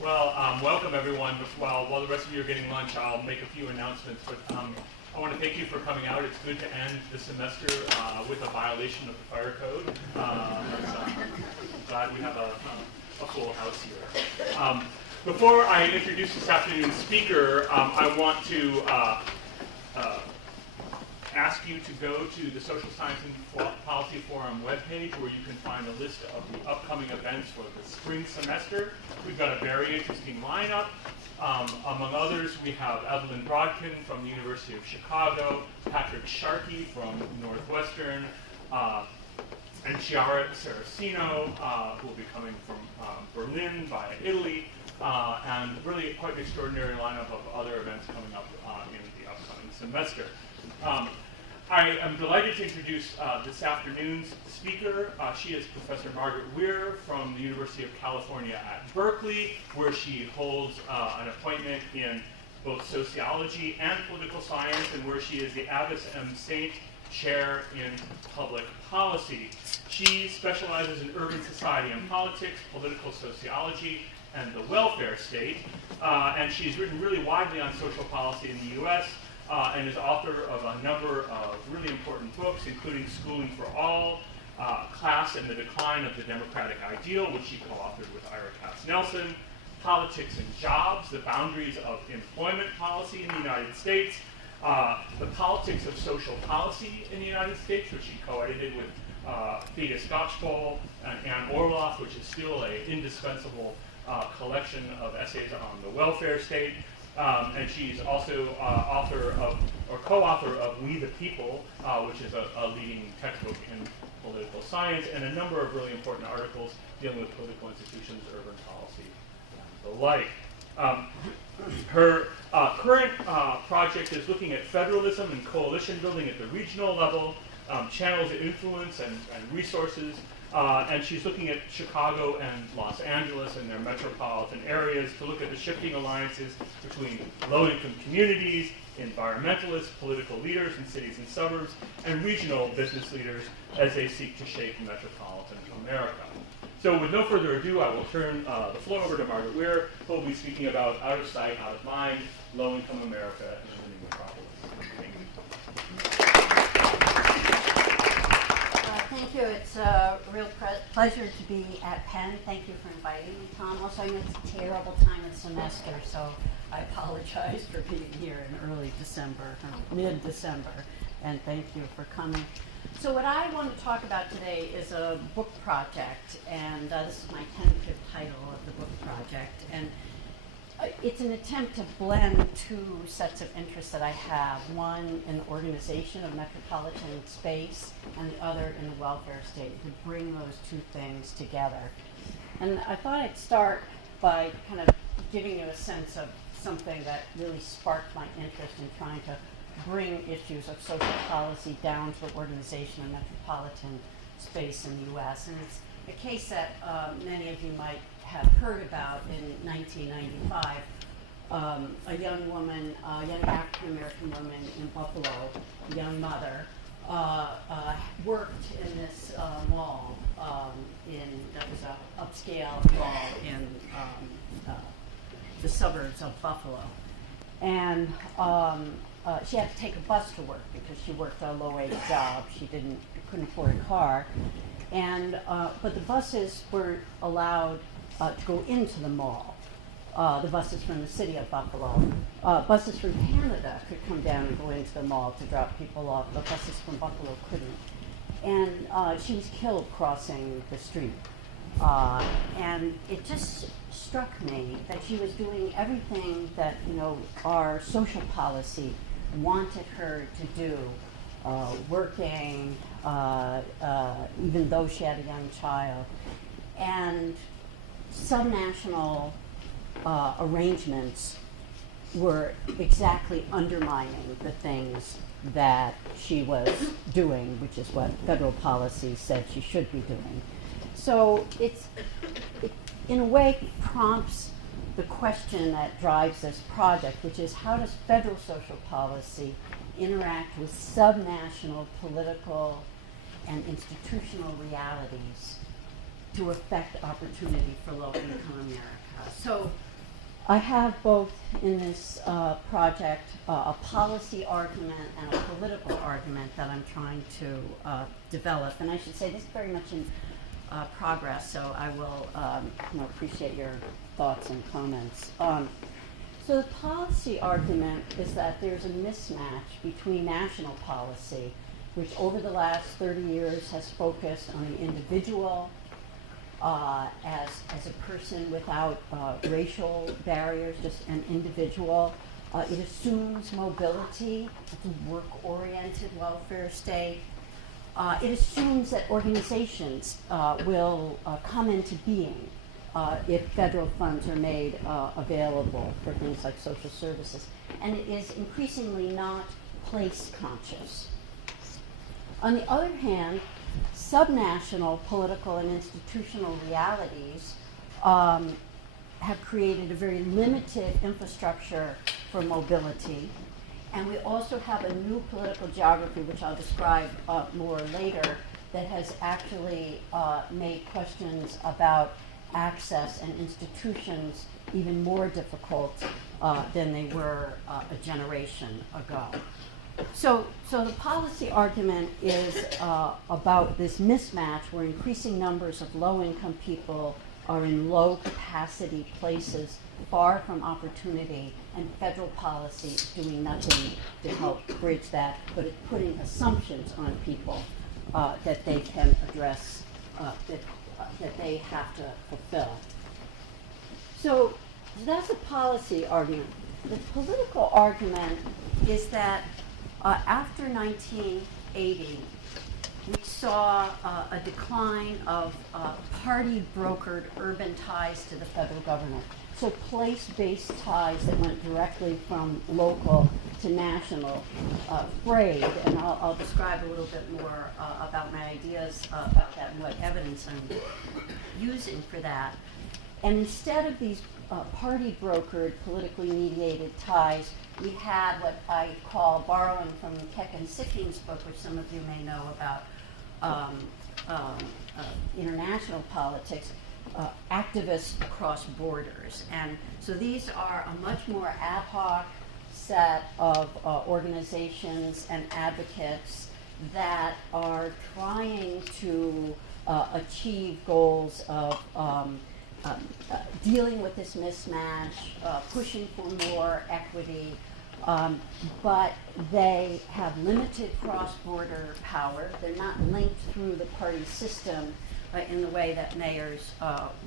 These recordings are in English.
Well, welcome everyone. While the rest of you are getting lunch, I'll make a few announcements. But I want to thank you for coming out. It's good to end the semester with a violation of the fire code. I'm glad we have a full house here. Before I introduce this afternoon's speaker, I want to ask you to go to the Social Science and Policy Forum webpage, where you can find a list of the upcoming events for the spring semester. We've got a very interesting lineup. Among others, we have Evelyn Brodkin from the University of Chicago, Patrick Sharkey from Northwestern, and Chiara Saracino, who will be coming from Berlin via Italy, and really quite an extraordinary lineup of other events coming up in the upcoming semester. I am delighted to introduce this afternoon's speaker. She is Professor Margaret Weir from the University of California at Berkeley, where she holds an appointment in both sociology and political science, and where she is the Abbess M. Saint Chair in Public Policy. She specializes in urban society and politics, political sociology, and the welfare state, and she's written really widely on social policy in the U.S., and is author of a number of really important books, including Schooling for All, Class and the Decline of the Democratic Ideal, which she co-authored with Ira Katz-Nelson, Politics and Jobs, the Boundaries of Employment Policy in the United States, The Politics of Social Policy in the United States, which she co-edited with Theda Skocpol and Ann Orloff, which is still an indispensable collection of essays on the welfare state. And she's also author of, or co-author of We the People, which is a leading textbook in political science, and a number of really important articles dealing with political institutions, urban policy, and the like. Her current project is looking at federalism and coalition building at the regional level, channels of influence and resources, and she's looking at Chicago and Los Angeles and their metropolitan areas to look at the shifting alliances between low-income communities, environmentalists, political leaders in cities and suburbs, and regional business leaders as they seek to shape metropolitan America. So with no further ado, I will turn the floor over to Margaret Weir, who will be speaking about Out of Sight, Out of Mind, Low-Income America in the New Metropolis. Thank you. Thank you. It's a real pleasure to be at Penn. Thank you for inviting me, Tom. Also, I know it's a terrible time of semester, so I apologize for being here in early December, or mid-December, and thank you for coming. So what I want to talk about today is a book project, and this is my tentative title of the book project. And it's an attempt to blend two sets of interests that I have, one in the organization of metropolitan space and the other in the welfare state, to bring those two things together. And I thought I'd start by kind of giving you a sense of something that really sparked my interest in trying to bring issues of social policy down to the organization of metropolitan space in the U.S. And it's a case that many of you might have heard about in 1995. A young woman, a young African-American woman in Buffalo, a young mother, worked in this mall that was an upscale mall in the suburbs of Buffalo. And she had to take a bus to work because she worked a low-wage job. She couldn't afford a car. And but the buses were allowed to go into the mall. The buses from the city of Buffalo. Buses from Canada could come down and go into the mall to drop people off. The buses from Buffalo couldn't. And she was killed crossing the street. And it just struck me that she was doing everything that, our social policy wanted her to do, working, even though she had a young child. And subnational arrangements were exactly undermining the things that she was doing, which is what federal policy said she should be doing. So it in a way prompts the question that drives this project, which is how does federal social policy interact with subnational political and institutional realities to affect opportunity for low-income America? So I have both in this project a policy argument and a political argument that I'm trying to develop. And I should say this is very much in progress, so I will appreciate your thoughts and comments. So the policy argument is that there's a mismatch between national policy, which over the last 30 years has focused on the individual as a person without racial barriers, just an individual. It assumes mobility. It's a work-oriented welfare state. It assumes that organizations will come into being if federal funds are made available for things like social services. And it is increasingly not place conscious. On the other hand, subnational political and institutional realities have created a very limited infrastructure for mobility. And we also have a new political geography, which I'll describe more later, that has actually made questions about access and institutions even more difficult than they were a generation ago. So the policy argument is about this mismatch where increasing numbers of low-income people are in low-capacity places far from opportunity, and federal policy is doing nothing to help bridge that, but it's putting assumptions on people that they can address, that they have to fulfill. So that's a policy argument. The political argument is that after 1980, we saw a decline of party-brokered urban ties to the federal government. So place-based ties that went directly from local to national frayed, and I'll describe a little bit more about my ideas about that and what evidence I'm using for that. And instead of these party-brokered, politically mediated ties, we had what I call, borrowing from Keck and Sicking's book, which some of you may know about international politics, activists across borders. And so these are a much more ad hoc set of organizations and advocates that are trying to achieve goals of dealing with this mismatch, pushing for more equity, but they have limited cross-border power. They're not linked through the party system in the way that mayors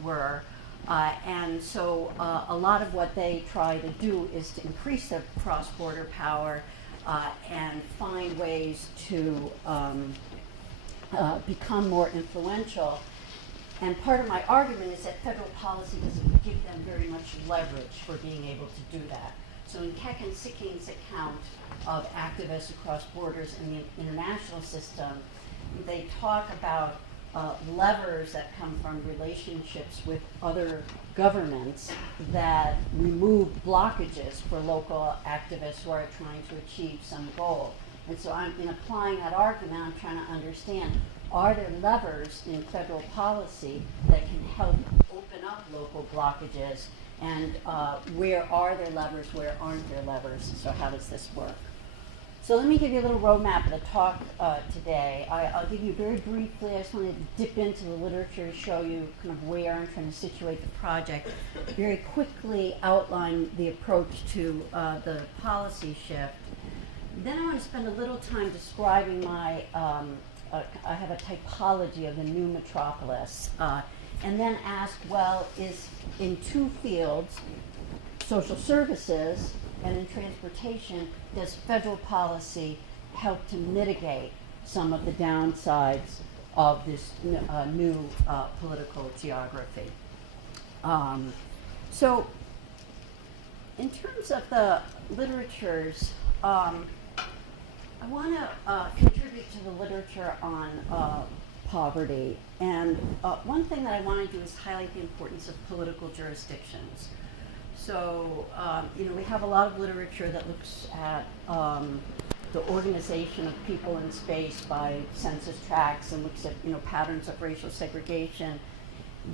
were. And so a lot of what they try to do is to increase their cross-border power and find ways to become more influential. And part of my argument is that federal policy doesn't give them very much leverage for being able to do that. So in Keck and Sicking's account of activists across borders in the international system, they talk about levers that come from relationships with other governments that remove blockages for local activists who are trying to achieve some goal. And so in applying that argument, I'm trying to understand, are there levers in federal policy that can help open up local blockages? And where are there levers, where aren't there levers? So how does this work? So let me give you a little roadmap of the talk today. I'll give you very briefly, I just want to dip into the literature to show you kind of where I'm trying to situate the project. Very quickly outline the approach to the policy shift. Then I want to spend a little time describing my, I have a typology of the new metropolis. And then ask, well, is in two fields, social services and in transportation, does federal policy help to mitigate some of the downsides of this new political geography? So in terms of the literatures, I want to contribute to the literature on poverty. And one thing that I want to do is highlight the importance of political jurisdictions. So, we have a lot of literature that looks at the organization of people in space by census tracts and looks at, patterns of racial segregation.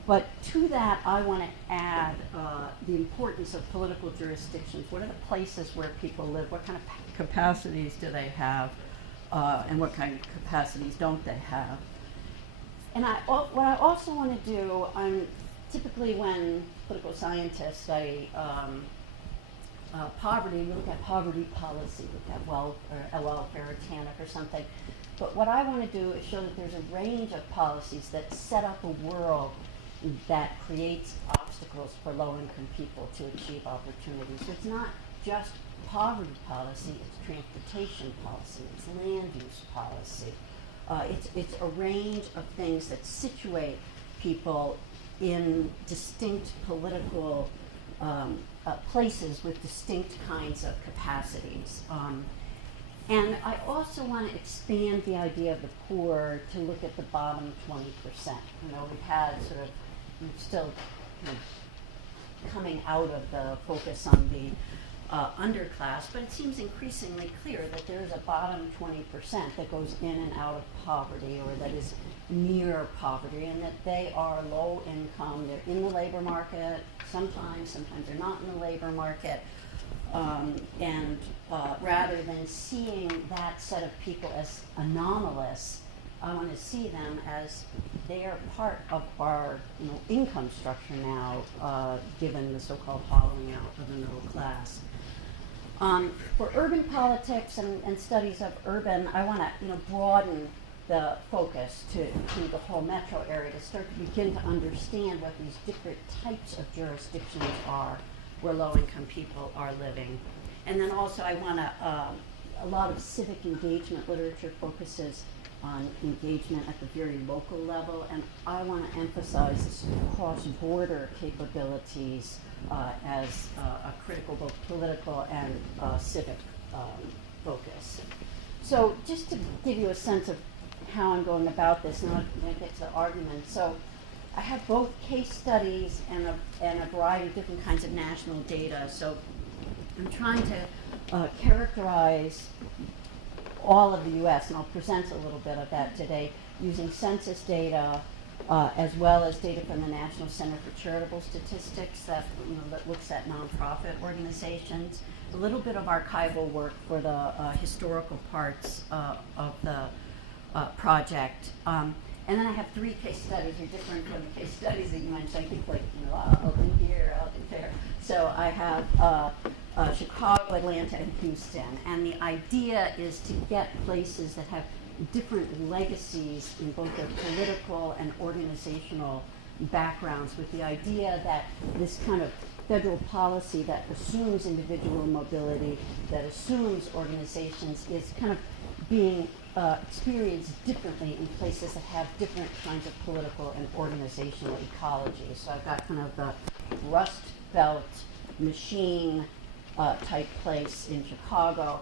But to that, I want to add the importance of political jurisdictions. What are the places where people live? What kind of capacities do they have? And what kind of capacities don't they have? And what I also want to do, typically when political scientists study poverty, we look at poverty policy, look at welfare or TANF or something. But what I want to do is show that there's a range of policies that set up a world that creates obstacles for low-income people to achieve opportunities. So it's not just poverty policy, it's transportation policy, it's land use policy. It's a range of things that situate people in distinct political places with distinct kinds of capacities. And I also want to expand the idea of the poor to look at the bottom 20%. You know, we're still kind of coming out of the focus on the underclass, but it seems increasingly clear that there is a bottom 20% that goes in and out of poverty or that is near poverty, and that they are low income, they're in the labor market, sometimes they're not in the labor market, and rather than seeing that set of people as anomalous, I want to see them as they are part of our income structure now, given the so-called hollowing out of the middle class. For urban politics and studies of urban, I want to broaden the focus to the whole metro area to start to begin to understand what these different types of jurisdictions are where low-income people are living. And then also I want to, a lot of civic engagement literature focuses on engagement at the very local level, and I want to emphasize this cross-border capabilities as a critical both political and civic focus. So just to give you a sense of how I'm going about this, and I'm going to get to the argument. So I have both case studies and a variety of different kinds of national data. So I'm trying to characterize all of the U.S., and I'll present a little bit of that today, using census data as well as data from the National Center for Charitable Statistics that looks at nonprofit organizations, a little bit of archival work for the historical parts of the project. And then I have 3 case studies, are different from the case studies that you mentioned. I think I'll do here, I'll do there. So I have Chicago, Atlanta, and Houston. And the idea is to get places that have different legacies in both their political and organizational backgrounds, with the idea that this kind of federal policy that assumes individual mobility, that assumes organizations, is kind of being experienced differently in places that have different kinds of political and organizational ecology. So I've got kind of the Rust Belt machine type place in Chicago,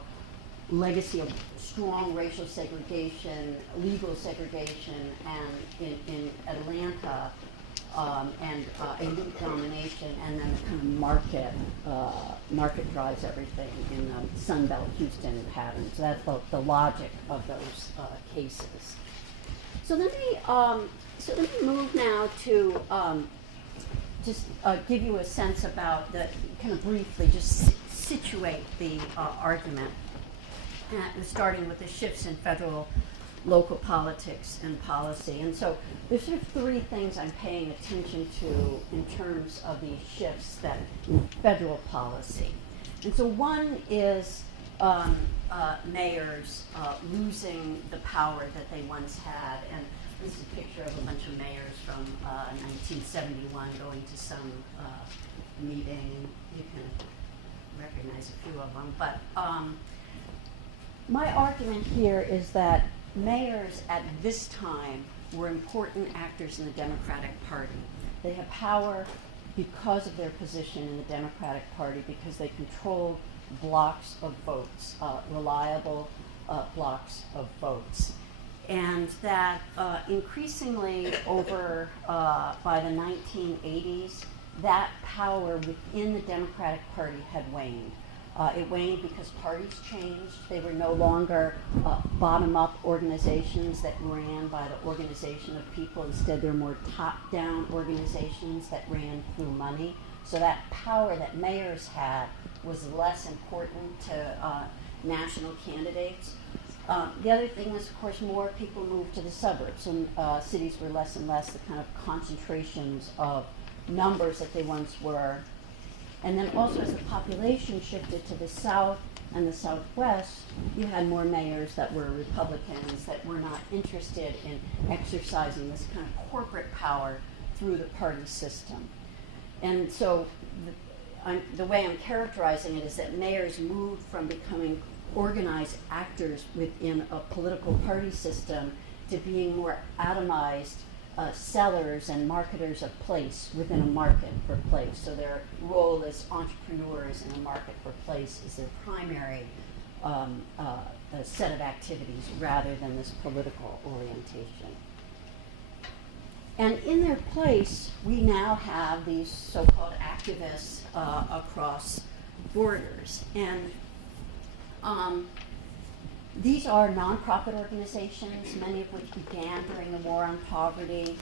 legacy of strong racial segregation, legal segregation, and in Atlanta, and elite domination, and then the kind of market drives everything in the Sun Belt Houston pattern. So that's the logic of those cases. So let me move now to just give you a sense about kind of briefly just situate the argument, starting with the shifts in federal local politics and policy. And so there's sort of 3 things I'm paying attention to in terms of these shifts that in federal policy. And so one is mayors losing the power that they once had. And this is a picture of a bunch of mayors from 1971 going to some meeting. You can recognize a few of them. But my argument here is that mayors at this time were important actors in the Democratic Party. They have power because of their position in the Democratic Party, because they control blocks of votes, reliable blocks of votes. And that increasingly over by the 1980s, that power within the Democratic Party had waned. It waned because parties changed. They were no longer bottom-up organizations that ran by the organization of people. Instead, they're more top-down organizations that ran through money. So that power that mayors had was less important to national candidates. The other thing is, of course, more people moved to the suburbs, and cities were less and less the kind of concentrations of numbers that they once were. And then also as the population shifted to the south and the southwest, you had more mayors that were Republicans that were not interested in exercising this kind of corporate power through the party system. And so the way I'm characterizing it is that mayors moved from becoming organized actors within a political party system to being more atomized sellers and marketers of place within a market for place. So their role as entrepreneurs in a market for place is their primary set of activities rather than this political orientation. And in their place, we now have these so-called activists across borders. And these are nonprofit organizations, many of which began during the War on Poverty,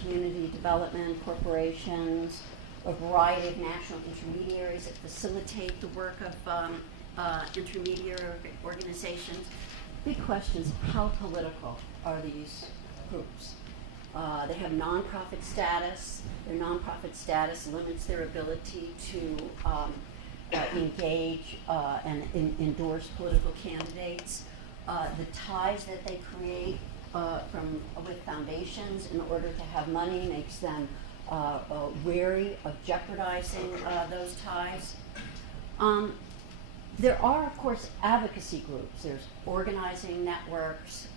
community development corporations, a variety of national intermediaries that facilitate the work of intermediary organizations. Big question is, how political are these groups? They have nonprofit status. Their nonprofit status limits their ability to engage and endorse political candidates. The ties that they create with foundations in order to have money makes them wary of jeopardizing those ties. There are, of course, advocacy groups. There's organizing networks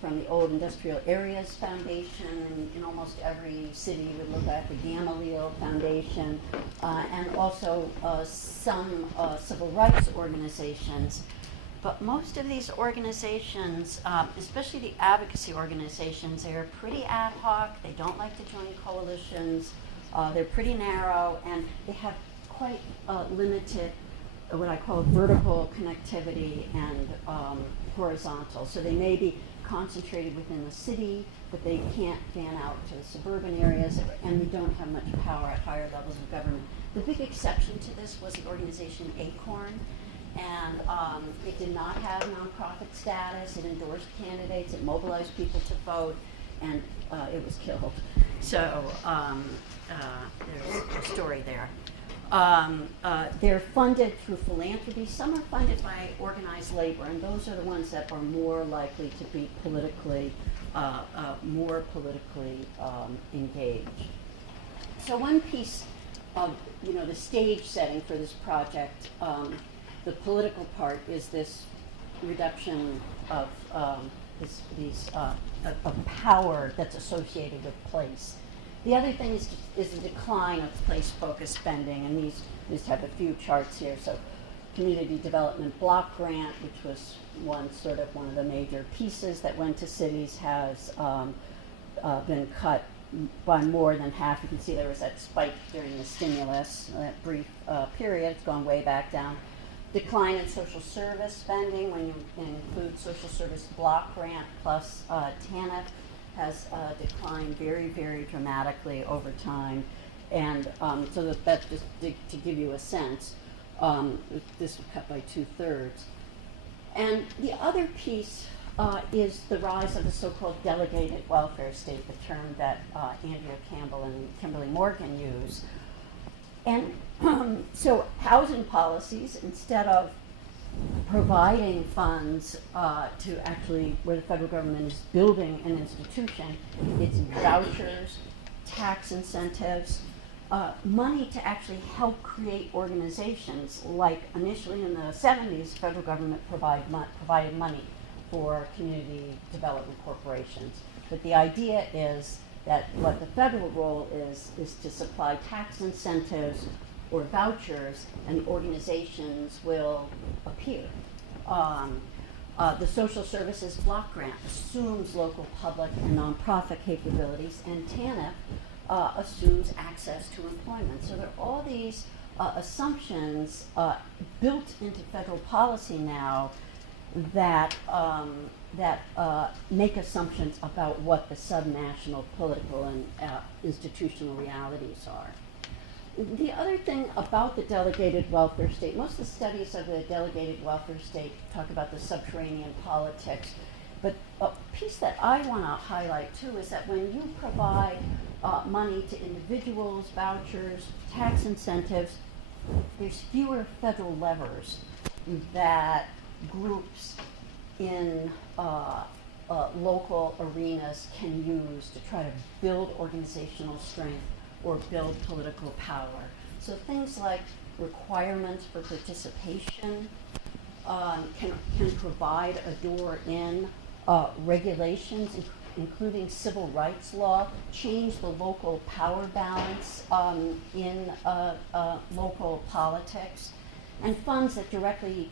from the old Industrial Areas Foundation. In almost every city you would look at the Gamaliel Foundation, and also some civil rights organizations. But most of these organizations, especially the advocacy organizations, they're pretty ad hoc. They don't like to join coalitions. They're pretty narrow, and they have quite limited what I call vertical connectivity and horizontal. So they may be concentrated within the city, but they can't fan out to the suburban areas, and they don't have much power at higher levels of government. The big exception to this was the organization Acorn, and it did not have nonprofit status. It endorsed candidates, it mobilized people to vote, and it was killed. So there's a story there. They're funded through philanthropy. Some are funded by organized labor, and those are the ones that are more likely to be politically, more politically engaged. So one piece of, the stage setting for this project, the political part is this reduction of of power that's associated with place. The other thing is the decline of place-focused spending, and these have a few charts here. So, community development block grant, which was one of the major pieces that went to cities, has been cut by more than half. You can see there was that spike during the stimulus, that brief period. It's gone way back down. Decline in social service spending, when you include social service block grant plus TANF, has declined very, very dramatically over time. And so that's just to give you a sense. This was cut by 2/3. And the other piece is the rise of the so-called delegated welfare state, the term that Andrea Campbell and Kimberly Morgan use. And so housing policies, instead of providing funds to actually where the federal government is building an institution, it's vouchers, tax incentives, money to actually help create organizations. Like initially in the 70s, the federal government provided money for community development corporations. But the idea is that what the federal role is to supply tax incentives or vouchers, and the organizations will appear. The social services block grant assumes local public and nonprofit capabilities, and TANF assumes access to employment. So there are all these assumptions built into federal policy now that make assumptions about what the subnational political and institutional realities are. the other thing about the delegated welfare state, most of the studies of the delegated welfare state talk about the subterranean politics, but a piece that I want to highlight too is that when you provide money to individuals, vouchers, tax incentives, there's fewer federal levers that groups in local arenas can use to try to build organizational strength or build political power. So things like requirements for participation can provide a door in. Regulations, including civil rights law, change the local power balance in local politics, and funds that directly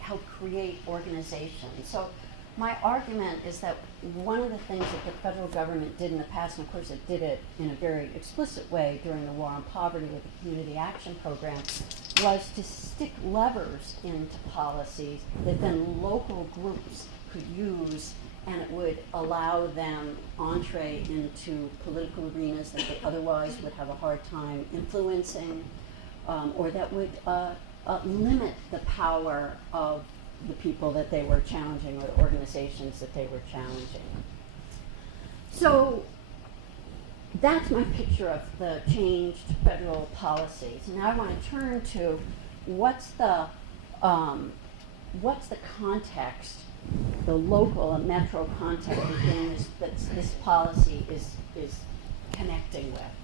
help create organizations. So my argument is that one of the things that the federal government did in the past, and of course it did it in a very explicit way during the War on Poverty with the Community Action Program, was to stick levers into policies that then local groups could use, and it would allow them entree into political arenas that they otherwise would have a hard time influencing, or that would limit the power of the people that they were challenging or the organizations that they were challenging. So that's my picture of the changed federal policies. And now I want to turn to what's the context, the local and metro context within this policy is connecting with.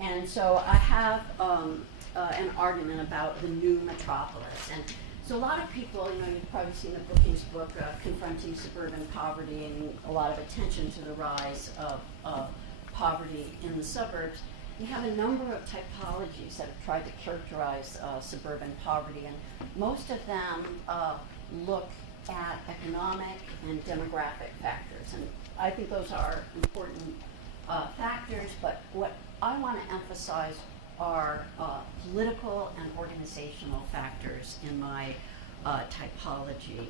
And so I have an argument about the new Metropolis. And so a lot of people, you've probably seen the Brookings book, Confronting Suburban Poverty, and a lot of attention to the rise of poverty in the suburbs. You have a number of typologies that have tried to characterize suburban poverty, and most of them look at economic and demographic factors. And I think those are important factors, but what I want to emphasize are political and organizational factors in my typology.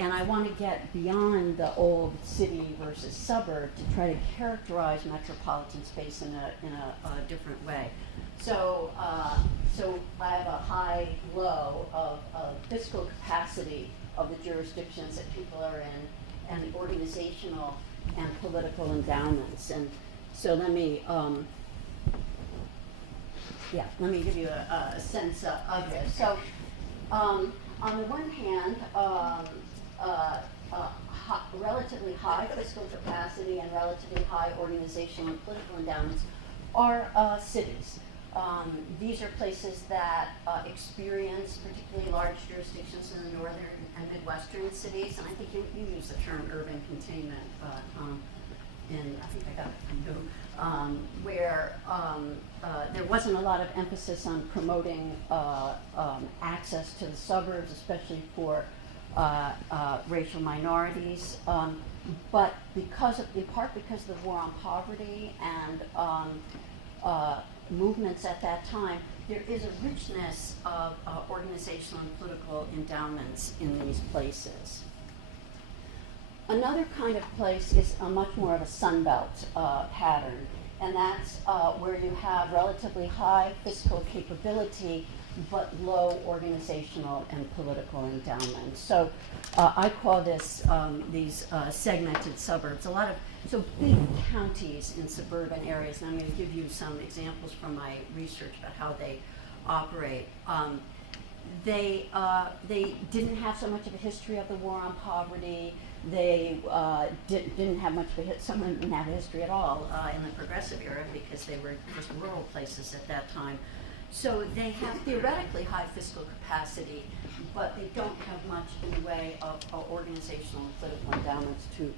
And I want to get beyond the old city versus suburb to try to characterize metropolitan space in a different way. So I have a high-low of fiscal capacity of the jurisdictions that people are in, and the organizational and political endowments. And so let me give you a sense of this. So on the one hand, relatively high fiscal capacity and relatively high organizational and political endowments are cities. These are places that experience particularly large jurisdictions in the northern and midwestern cities, and I think you use the term urban containment, and I think I got it from you, where there wasn't a lot of emphasis on promoting access to the suburbs, especially for racial minorities, but in part because of the War on Poverty and movements at that time, there is a richness of organizational and political endowments in these places. Another kind of place is much more of a Sunbelt pattern, and that's where you have relatively high fiscal capability but low organizational and political endowments. So I call this these segmented suburbs. So big counties in suburban areas, and I'm going to give you some examples from my research about how they operate. They didn't have so much of a history of the War on Poverty. They didn't have much of some didn't have a history at all in the Progressive era because they were just rural places at that time. So they have theoretically high fiscal capacity, but they don't have much in the way of organizational and political endowments to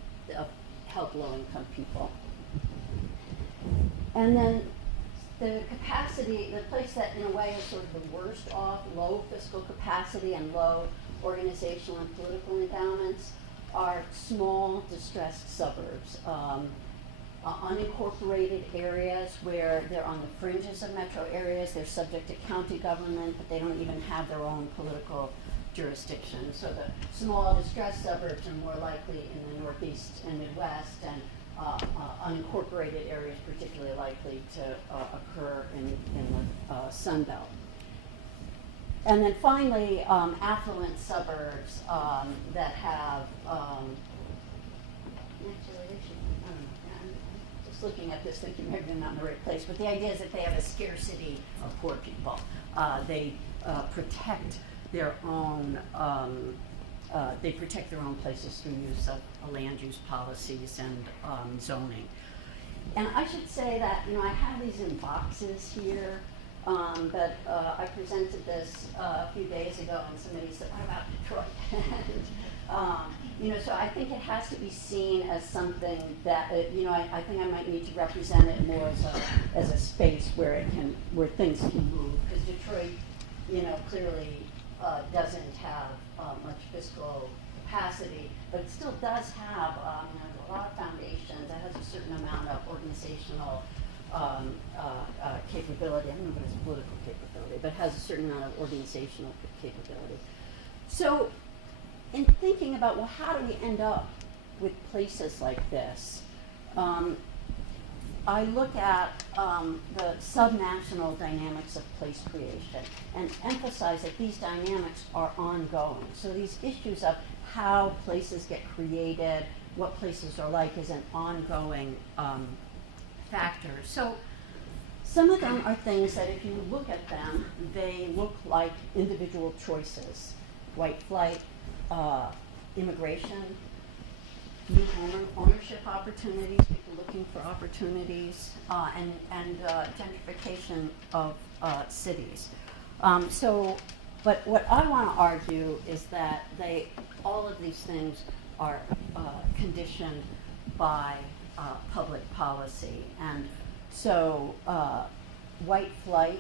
help low-income people. And then the place that in a way is sort of the worst off, low fiscal capacity and low organizational and political endowments, are small, distressed suburbs. Unincorporated areas where they're on the fringes of metro areas, they're subject to county government, but they don't even have their own political jurisdiction. So the small, distressed suburbs are more likely in the Northeast and Midwest, and unincorporated areas particularly likely to occur in the Sun Belt. And then finally, affluent suburbs that have, I'm just looking at this thinking maybe I'm not in the right place, but the idea is that they have a scarcity of poor people. They protect their own places through use of land use policies and zoning. And I should say that, I have these in boxes here, but I presented this a few days ago, and somebody said, what about Detroit? And, so I think it has to be seen as something that, I think I might need to represent it more as a space where things can move, because Detroit, clearly doesn't have much fiscal capacity, but it still does have a lot of foundations. It has a certain amount of organizational capability. I don't know if it's political capability, but has a certain amount of organizational capability. So in thinking about, well, how do we end up with places like this? I look at the subnational dynamics of place creation and emphasize that these dynamics are ongoing. So these issues of how places get created, what places are like, is an ongoing factor. So some of them are things that if you look at them, they look like individual choices. White flight, immigration, new home ownership opportunities, people looking for opportunities, and gentrification of cities. But what I want to argue is that all of these things are conditioned by public policy. And so white flight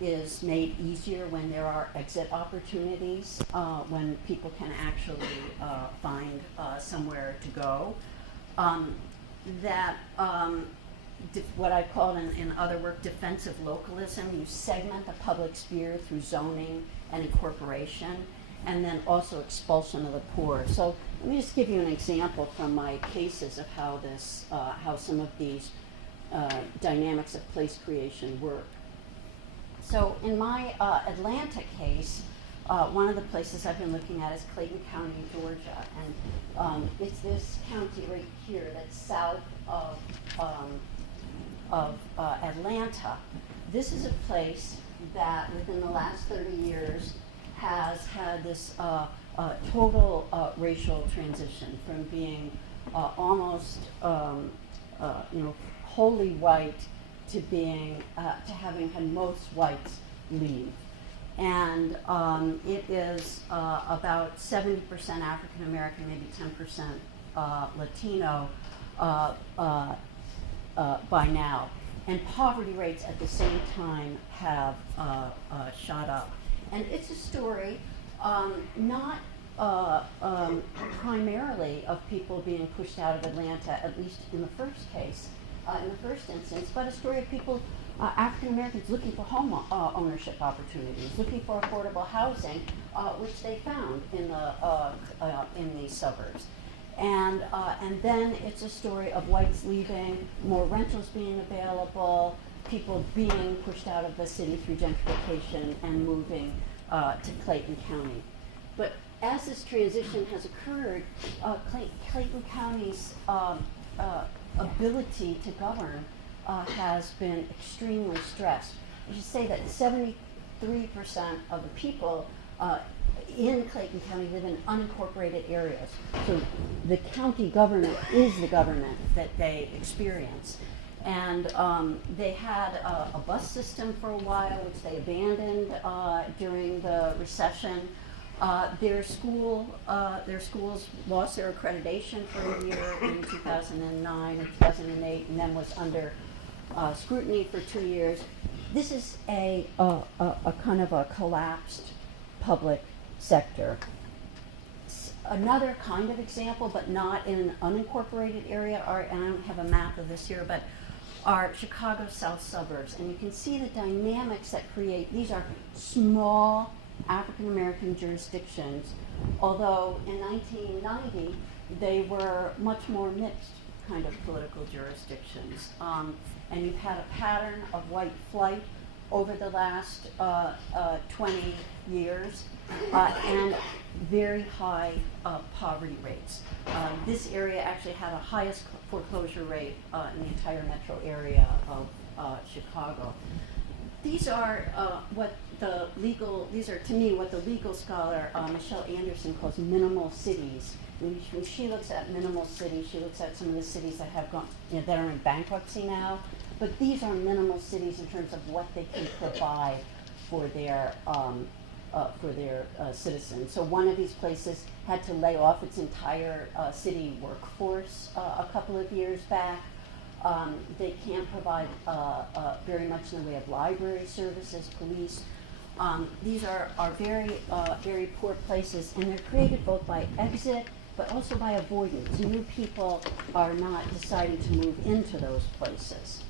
is made easier when there are exit opportunities, when people can actually find somewhere to go. What I call in other work defensive localism, you segment the public sphere through zoning and incorporation, and then also expulsion of the poor. So let me just give you an example from my cases of how some of these dynamics of place creation work. So in my Atlanta case, one of the places I've been looking at is Clayton County, Georgia, and it's this county right here that's south of Atlanta. This is a place that within the last 30 years has had this total racial transition from being almost wholly white to being to having had most whites leave. And it is about 70% African American, maybe 10% Latino by now. And poverty rates at the same time have shot up. And it's a story not primarily of people being pushed out of Atlanta, at least in the first case, in the first instance, but a story of people, African Americans, looking for home ownership opportunities, looking for affordable housing, which they found in these suburbs. And then it's a story of whites leaving, more rentals being available, people being pushed out of the city through gentrification and moving to Clayton County. But as this transition has occurred, Clayton County's ability to govern has been extremely stressed. I should say that 73% of the people in Clayton County live in unincorporated areas. So the county government is the government that they experience. And they had a bus system for a while, which they abandoned during the recession. Their schools lost their accreditation for a year in 2009 and 2008, and then was under scrutiny for 2 years. This is a kind of a collapsed public sector. Another kind of example, but not in an unincorporated area, and I don't have a map of this here, but are Chicago South suburbs. And you can see the dynamics that create, these are small African American jurisdictions, although in 1990 they were much more mixed kind of political jurisdictions. And you've had a pattern of white flight over the last 20 years and very high poverty rates. This area actually had a highest foreclosure rate in the entire metro area of Chicago. These are these are to me what the legal scholar Michelle Anderson calls minimal cities. When she looks at minimal cities, she looks at some of the cities that have gone, that are in bankruptcy now. But these are minimal cities in terms of what they can provide for their citizens. So one of these places had to lay off its entire city workforce a couple of years back. They can't provide very much in the way of library services, police. These are very poor places, and they're created both by exit but also by avoidance. New people are not deciding to move into those places.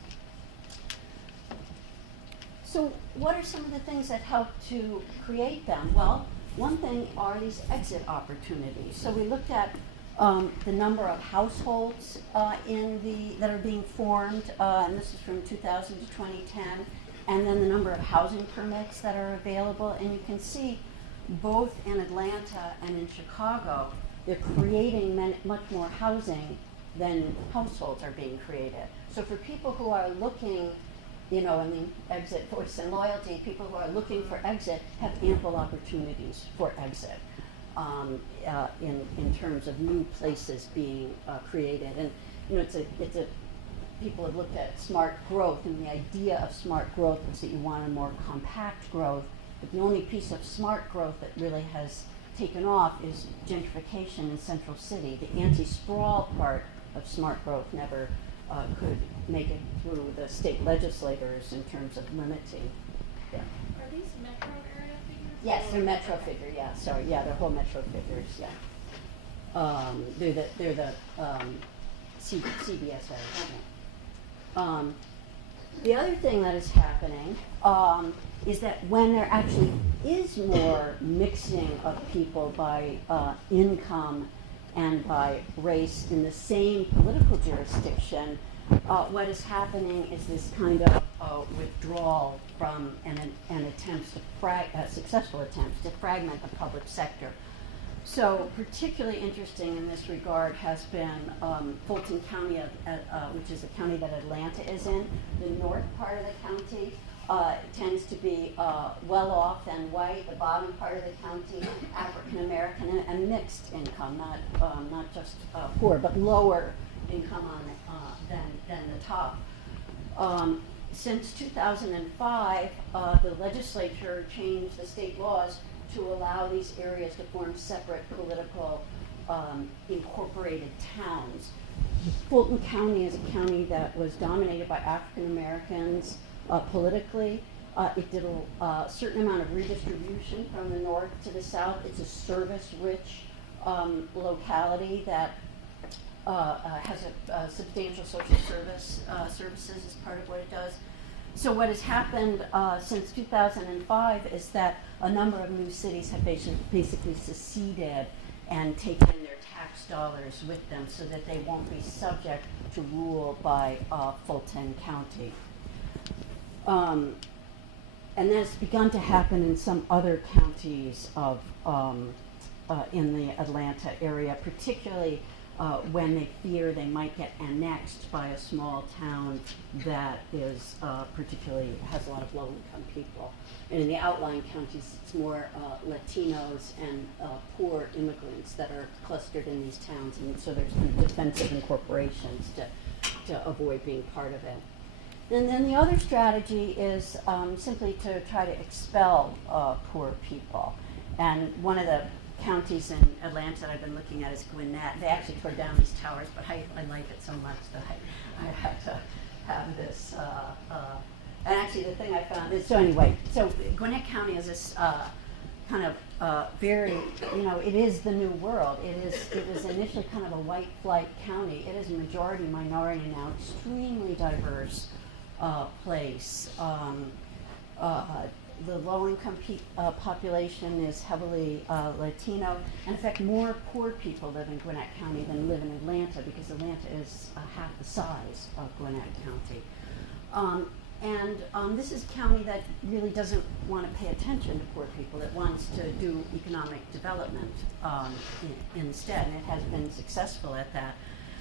So what are some of the things that help to create them? Well, one thing are these exit opportunities. So we looked at the number of households that are being formed, and this is from 2000 to 2010, and then the number of housing permits that are available. And you can see both in Atlanta and in Chicago, they're creating much more housing than households are being created. So for people who are looking, in the exit voice and loyalty, people who are looking for exit have ample opportunities for exit in terms of new places being created. And people have looked at smart growth, and the idea of smart growth is that you want a more compact growth, but the only piece of smart growth that really has taken off is gentrification in Central City. The anti-sprawl part of smart growth never could make it through the state legislators in terms of limiting. Yeah. Are these metro area figures? Yes, they're metro figure. Yeah, sorry. Yeah, they're whole metro figures. Yeah. They're the CBS area. The other thing that is happening is that when there actually is more mixing of people by income and by race in the same political jurisdiction, what is happening is this kind of withdrawal from an attempt to successful attempts to fragment the public sector. So particularly interesting in this regard has been Fulton County, which is the county that Atlanta is in. The north part of the county tends to be well off and white. The bottom part of the county, African American and mixed income, not just poor, but lower income than the top. Since 2005, the legislature changed the state laws to allow these areas to form separate political incorporated towns. Fulton County is a county that was dominated by African Americans politically. It did a certain amount of redistribution from the north to the south. It's a service-rich locality that has a substantial social services as part of what it does. So what has happened since 2005 is that a number of new cities have basically seceded and taken their tax dollars with them so that they won't be subject to rule by Fulton County. And that's begun to happen in some other counties in the Atlanta area, particularly when they fear they might get annexed by a small town that is particularly has a lot of low-income people. And in the outlying counties, it's more Latinos and poor immigrants that are clustered in these towns, and so there's kind of defensive incorporations to avoid being part of it. And then the other strategy is simply to try to expel poor people. And one of the counties in Atlanta that I've been looking at is Gwinnett. They actually tore down these towers, but I like it so much that I had to have this. And actually the thing I found is, so anyway, so Gwinnett County is this kind of very, it is the new world. It was initially kind of a white flight county. It is a majority minority now, extremely diverse place. the low-income population is heavily Latino. And in fact, more poor people live in Gwinnett County than live in Atlanta, because Atlanta is half the size of Gwinnett County. This is a county that really doesn't want to pay attention to poor people. It wants to do economic development instead, and it has been successful at that.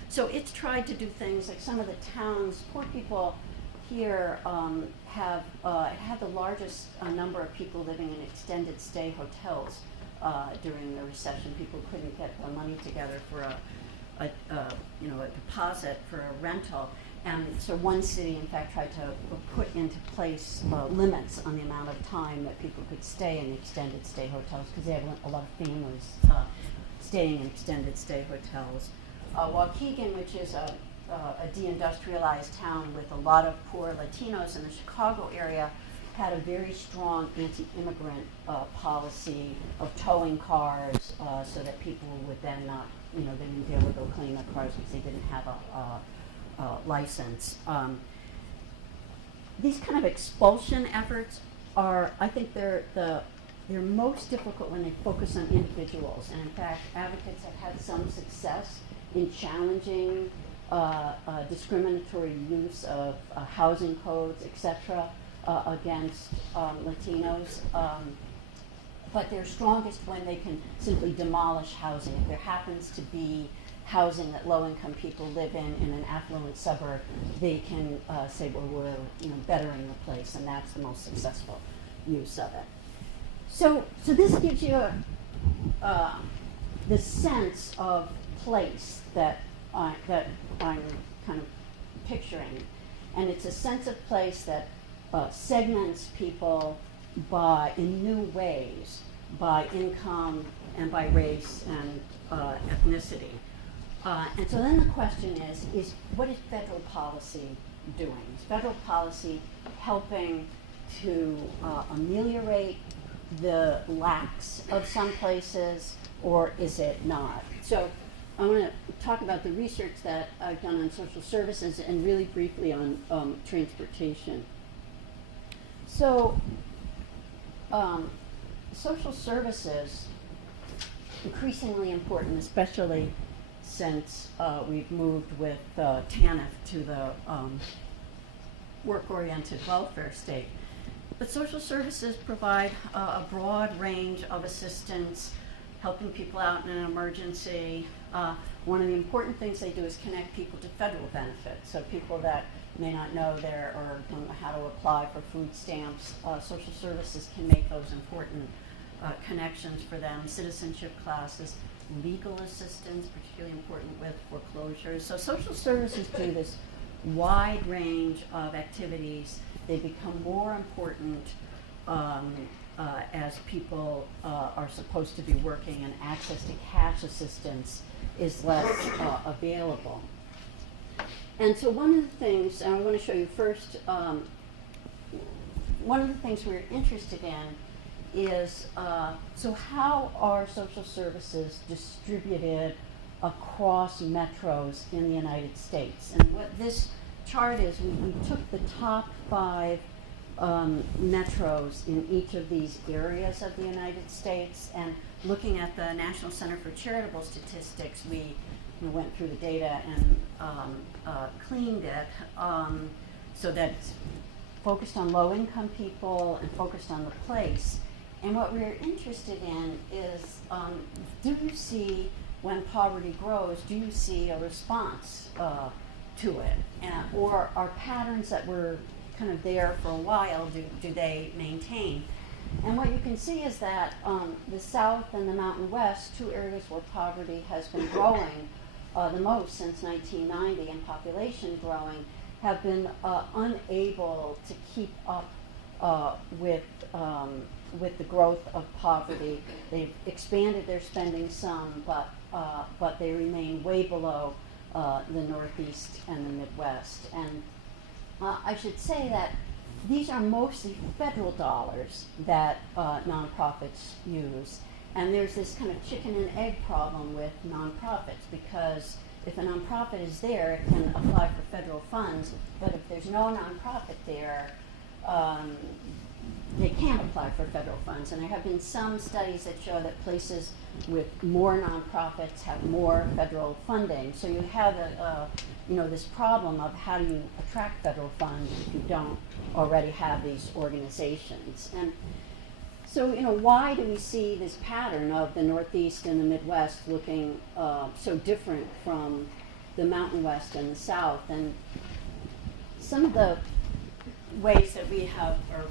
So it's tried to do things like some of the towns, poor people here have had the largest number of people living in extended stay hotels during the recession. People couldn't get the money together for a deposit for a rental. And so one city, in fact, tried to put into place limits on the amount of time that people could stay in extended stay hotels, because they have a lot of families staying in extended stay hotels. Waukegan, which is a deindustrialized town with a lot of poor Latinos in the Chicago area, had a very strong anti-immigrant policy of towing cars so that people would then not, they wouldn't be able to go clean their cars because they didn't have a license. These kind of expulsion efforts are, I think they're most difficult when they focus on individuals. And in fact, advocates have had some success in challenging discriminatory use of housing codes, etc., against Latinos. But they're strongest when they can simply demolish housing. If there happens to be housing that low-income people live in an affluent suburb, they can say, well, we're bettering the place, and that's the most successful use of it. So this gives you the sense of place that I'm kind of picturing, and it's a sense of place that segments people in new ways, by income and by race and ethnicity. And so then the question is what is federal policy doing? Is federal policy helping to ameliorate the lacks of some places, or is it not? So I want to talk about the research that I've done on social services and really briefly on transportation. So social services, increasingly important, especially since we've moved with TANF to the work-oriented welfare state. But social services provide a broad range of assistance, helping people out in an emergency. One of the important things they do is connect people to federal benefits. So people that may not know or don't know how to apply for food stamps, social services can make those important connections for them. Citizenship classes, legal assistance, particularly important with foreclosures. So social services do this wide range of activities. They become more important as people are supposed to be working, and access to cash assistance is less available. And so one of the things, and I want to show you first, one of the things we're interested in is, so how are social services distributed across metros in the United States? And what this chart is, we took the top 5 metros in each of these areas of the United States, and looking at the National Center for Charitable Statistics, we went through the data and cleaned it so that it's focused on low-income people and focused on the place. And what we're interested in is, do you see, when poverty grows, do you see a response to it? Or are patterns that were kind of there for a while, do they maintain? And what you can see is that the South and the Mountain West, 2 areas where poverty has been growing the most since 1990, and population growing, have been unable to keep up with the growth of poverty. They've expanded their spending some, but they remain way below the Northeast and the Midwest. And I should say that these are mostly federal dollars that nonprofits use. And there's this kind of chicken and egg problem with nonprofits, because if a nonprofit is there, it can apply for federal funds, but if there's no nonprofit there, they can't apply for federal funds. And there have been some studies that show that places with more nonprofits have more federal funding. So you have this problem of how do you attract federal funds if you don't already have these organizations. And so, why do we see this pattern of the Northeast and the Midwest looking so different from the Mountain West and the South? And some of the ways that we have, or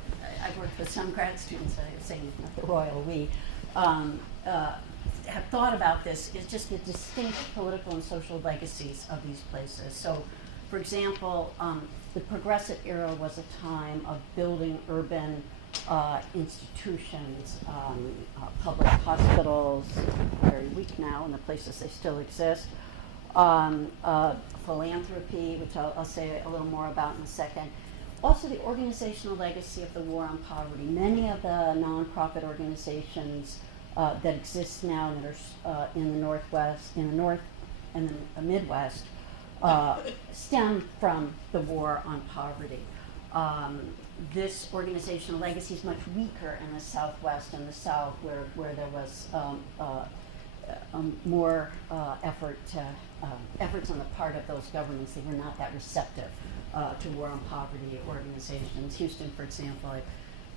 I've worked with some grad students, I say not the royal we, have thought about this is just the distinct political and social legacies of these places. So, for example, the Progressive era was a time of building urban institutions, public hospitals, very weak now in the places they still exist, philanthropy, which I'll say a little more about in a second. Also, the organizational legacy of the war on poverty. Many of the nonprofit organizations that exist now that are in the Northwest, in the North and the Midwest, stem from the war on poverty. This organizational legacy is much weaker in the Southwest and the South, where there was more efforts on the part of those governments. They were not that receptive to war on poverty organizations. Houston, for example,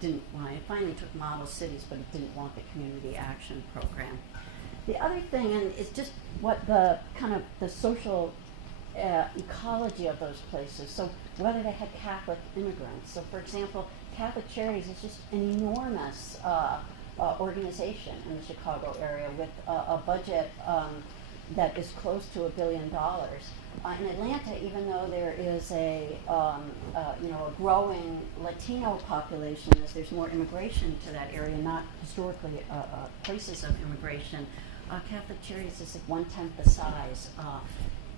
it finally took model cities, but it didn't want the community action program. The other thing, and it's just what the kind of the social ecology of those places. So whether they had Catholic immigrants. So for example, Catholic Charities is just an enormous organization in the Chicago area with a budget that is close to $1 billion. In Atlanta, even though there is a growing Latino population, as there's more immigration to that area, not historically places of immigration, Catholic Charities is like 1/10 the size.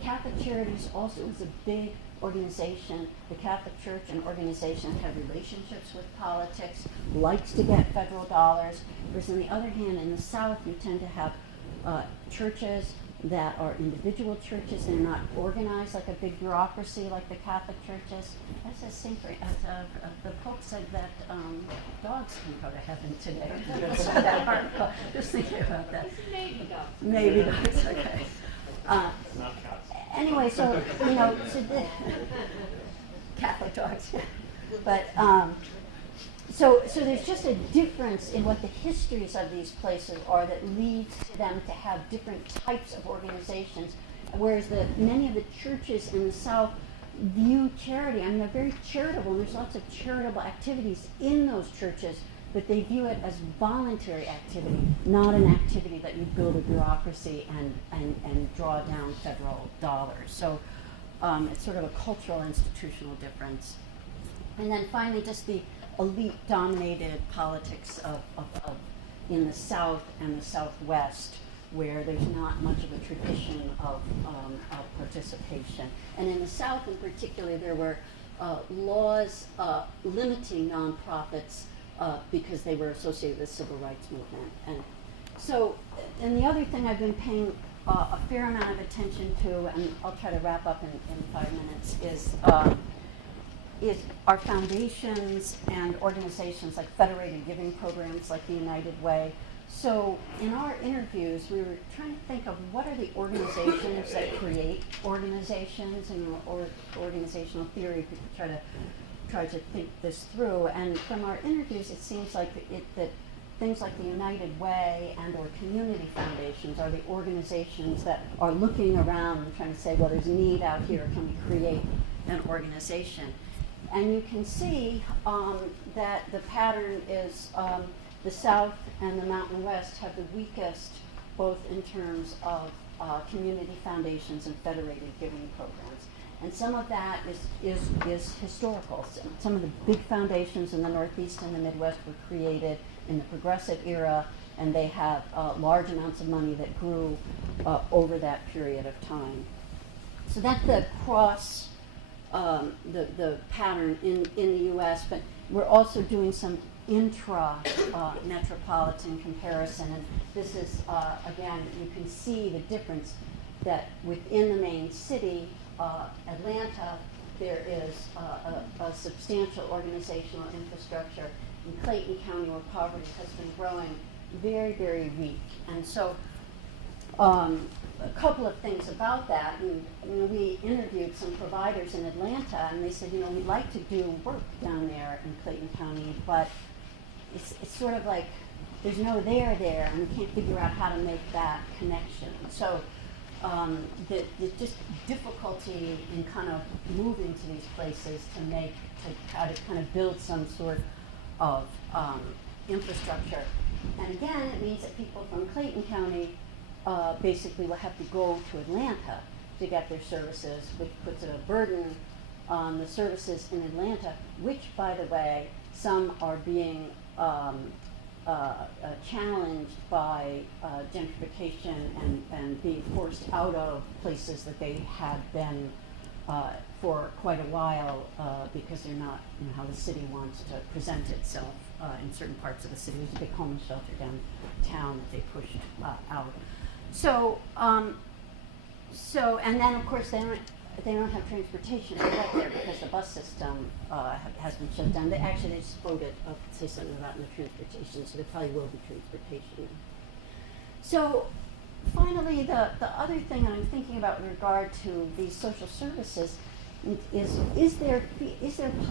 Catholic Charities also is a big organization. The Catholic Church, an organization that had relationships with politics, likes to get federal dollars. Whereas on the other hand, in the South, you tend to have churches that are individual churches. They're not organized like a big bureaucracy like the Catholic churches. As the Pope said that dogs can go to heaven today. I saw that article. Just thinking about that. Maybe dogs. Maybe dogs. Okay. Not cats. Anyway, so the Catholic dogs, but so there's just a difference in what the histories of these places are that leads to them to have different types of organizations, whereas many of the churches in the South view charity. I mean, they're very charitable, and there's lots of charitable activities in those churches, but they view it as voluntary activity, not an activity that you build a bureaucracy and draw down federal dollars. So it's sort of a cultural institutional difference. And then finally, just the elite-dominated politics of in the South and the Southwest, where there's not much of a tradition of participation. And in the South in particular, there were laws limiting nonprofits because they were associated with the civil rights movement. And so, and the other thing I've been paying a fair amount of attention to, and I'll try to wrap up in 5 minutes, is our foundations and organizations like federated giving programs like the United Way. So in our interviews, we were trying to think of what are the organizations that create organizations, and or organizational theory. We could try to think this through. And from our interviews, it seems like that things like the United Way and or community foundations are the organizations that are looking around and trying to say, well, there's need out here. Can we create an organization? And you can see that the pattern is the South and the Mountain West have the weakest, both in terms of community foundations and federated giving programs. And some of that is historical. Some of the big foundations in the Northeast and the Midwest were created in the Progressive era, and they have large amounts of money that grew over that period of time. So that's the cross, the pattern in the U.S., but we're also doing some intra-metropolitan comparison, and this is, again, you can see the difference that within the main city, Atlanta, there is a substantial organizational infrastructure in Clayton County where poverty has been growing very, very weak. And so a couple of things about that, and we interviewed some providers in Atlanta, and they said, we'd like to do work down there in Clayton County, but it's sort of like there's no there, and we can't figure out how to make that connection. So the just difficulty in kind of moving to these places to try to kind of build some sort of infrastructure. And again, it means that people from Clayton County basically will have to go to Atlanta to get their services, which puts a burden on the services in Atlanta, which, by the way, some are being challenged by gentrification and being forced out of places that they had been for quite a while because they're not how the city wants to present itself in certain parts of the city. There's a big homeless shelter downtown that they pushed out. So, and then of course they don't have transportation to get there because the bus system has been shut down. They just voted to say something about no transportation, so there probably will be transportation. So finally, the other thing that I'm thinking about in regard to these social services is there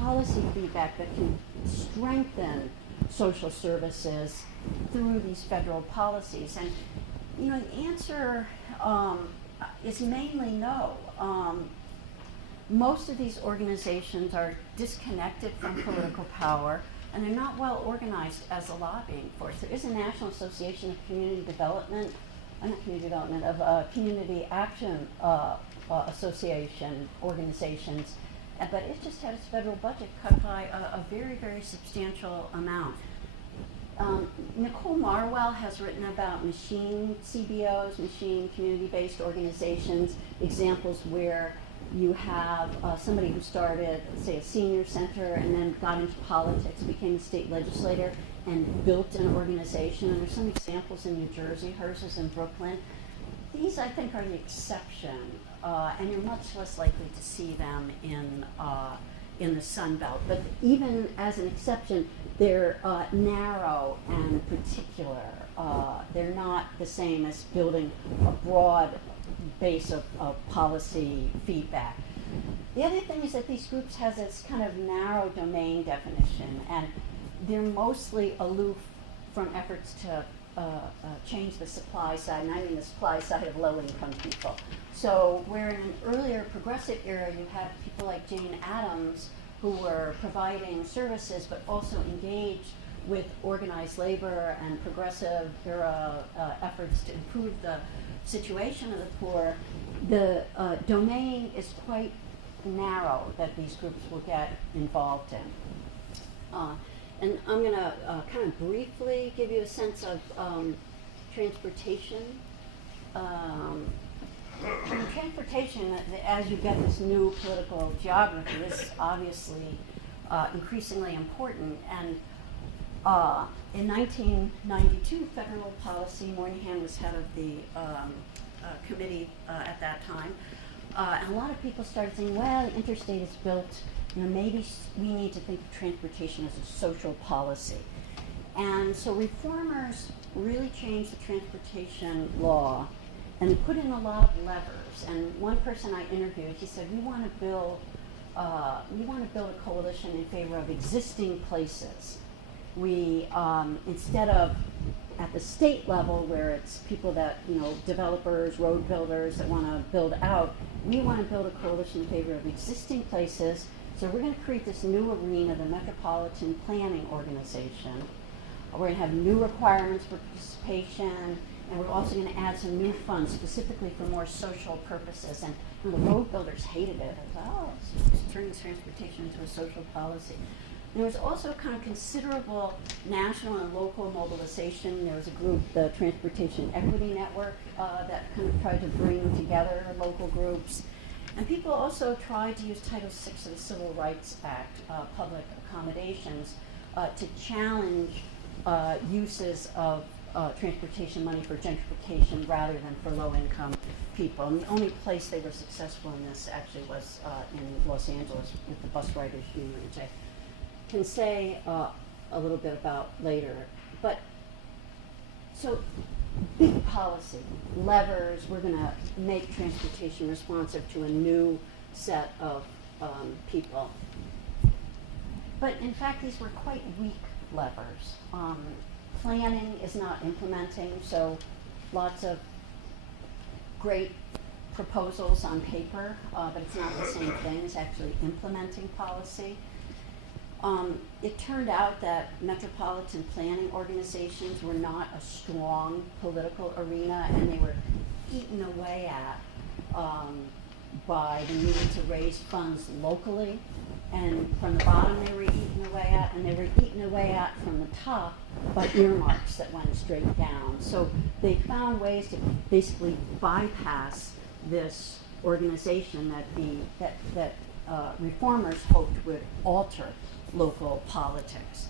policy feedback that can strengthen social services through these federal policies? And the answer is mainly no. Most of these organizations are disconnected from political power, and they're not well organized as a lobbying force. There is a National Association of Community Development, Community Action Association organizations, but it just had its federal budget cut by a very, very substantial amount. Nicole Marwell has written about machine CBOs, machine community-based organizations, examples where you have somebody who started, say, a senior center and then got into politics, became a state legislator, and built an organization. And there's some examples in New Jersey. Hers is in Brooklyn. These, I think, are the exception, and you're much less likely to see them in the Sun Belt. But even as an exception, they're narrow and particular. They're not the same as building a broad base of policy feedback. The other thing is that these groups have this kind of narrow domain definition, and they're mostly aloof from efforts to change the supply side, and I mean the supply side of low-income people. So where in an earlier progressive era you had people like Jane Addams who were providing services but also engaged with organized labor and progressive era efforts to improve the situation of the poor, the domain is quite narrow that these groups will get involved in. And I'm going to kind of briefly give you a sense of transportation. Transportation, as you get this new political geography, is obviously increasingly important. And in 1992, federal policy, Moynihan was head of the committee at that time, and a lot of people started saying, well, the interstate is built, maybe we need to think of transportation as a social policy. And so reformers really changed the transportation law and put in a lot of levers. And one person I interviewed, he said, we want to build a coalition in favor of existing places. We, instead of at the state level where it's people that, developers, road builders that want to build out, we want to build a coalition in favor of existing places. So we're going to create this new arena, the Metropolitan Planning Organization. We're going to have new requirements for participation, and we're also going to add some new funds specifically for more social purposes. And the road builders hated it. I thought, it's turning transportation into a social policy. There was also kind of considerable national and local mobilization. There was a group, the Transportation Equity Network, that kind of tried to bring together local groups. And people also tried to use Title VI of the Civil Rights Act, public accommodations, to challenge uses of transportation money for gentrification rather than for low-income people. And the only place they were successful in this actually was in Los Angeles with the bus riders union, which I can say a little bit about later. But so big policy, levers, we're going to make transportation responsive to a new set of people. But in fact, these were quite weak levers. Planning is not implementing, so lots of great proposals on paper, but it's not the same thing as actually implementing policy. It turned out that metropolitan planning organizations were not a strong political arena, and they were eaten away at by the need to raise funds locally. And from the bottom they were eaten away at, and they were eaten away at from the top by earmarks that went straight down. So they found ways to basically bypass this organization that reformers hoped would alter local politics.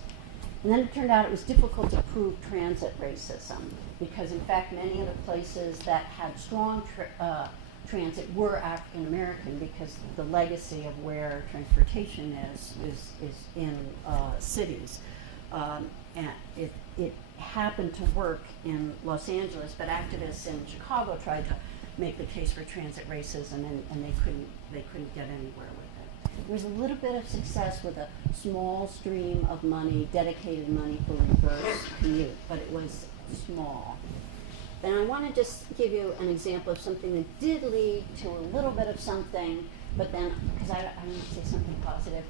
And then it turned out it was difficult to prove transit racism because, in fact, many of the places that had strong transit were African American because the legacy of where transportation is in cities. And it happened to work in Los Angeles, but activists in Chicago tried to make the case for transit racism, and they couldn't get anywhere with it. There was a little bit of success with a small stream of money, dedicated money for reverse commute, but it was small. And I want to just give you an example of something that did lead to a little bit of something, but then, because I need to say something positive,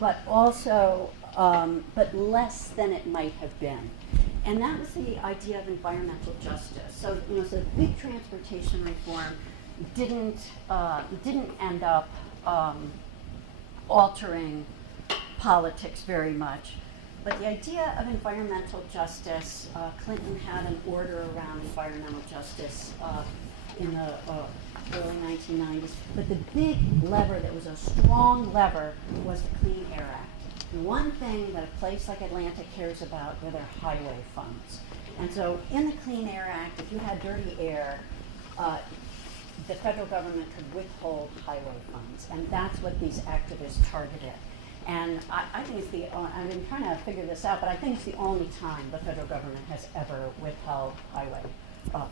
but also, but less than it might have been. And that was the idea of environmental justice. So, so big transportation reform didn't end up altering politics very much. But the idea of environmental justice, Clinton had an order around environmental justice in the early 1990s. But the big lever that was a strong lever was the Clean Air Act. And one thing that a place like Atlanta cares about are their highway funds. And so in the Clean Air Act, if you had dirty air, the federal government could withhold highway funds. And that's what these activists targeted. And I think it's I've been trying to figure this out, but I think it's the only time the federal government has ever withheld highway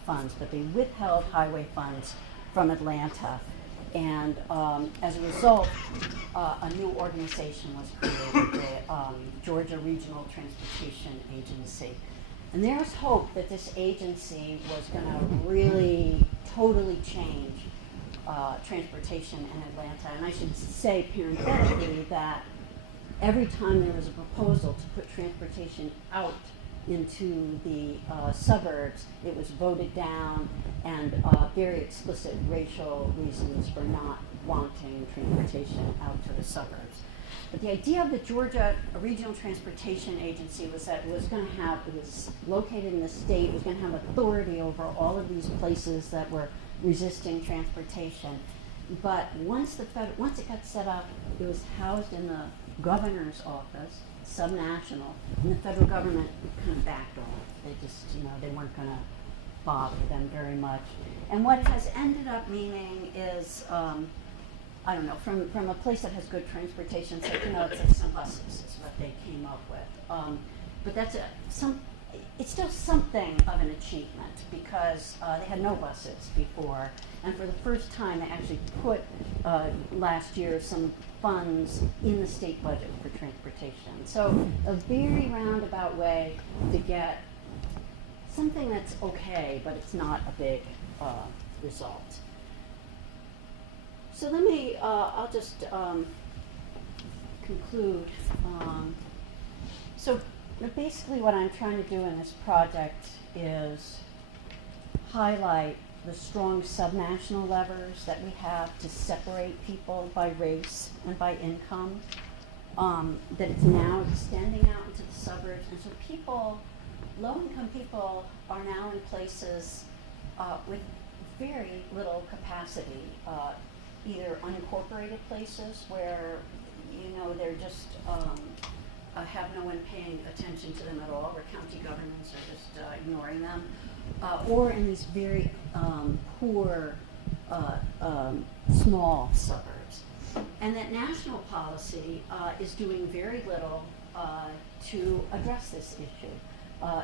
funds. But they withheld highway funds from Atlanta. And as a result, a new organization was created, the Georgia Regional Transportation Agency. And there's hope that this agency was going to really totally change transportation in Atlanta. And I should say parenthetically that every time there was a proposal to put transportation out into the suburbs, it was voted down, and very explicit racial reasons for not wanting transportation out to the suburbs. But the idea of the Georgia Regional Transportation Agency was that it was located in the state, it was going to have authority over all of these places that were resisting transportation. But once it got set up, it was housed in the governor's office, Subnational, and the federal government kind of backed off. They just, they weren't going to bother them very much. And what it has ended up meaning is, I don't know, from a place that has good transportation, it's like some buses is what they came up with. But that's it's still something of an achievement because they had no buses before. And for the first time, they actually put last year some funds in the state budget for transportation. So a very roundabout way to get something that's okay, but it's not a big result. So let me, I'll just conclude. So basically what I'm trying to do in this project is highlight the strong subnational levers that we have to separate people by race and by income, that it's now extending out into the suburbs. And so low-income people are now in places with very little capacity, either unincorporated places where, they're just have no one paying paying attention to them at all, where county governments are just ignoring them, or in these very poor, small suburbs. And that national policy is doing very little to address this issue.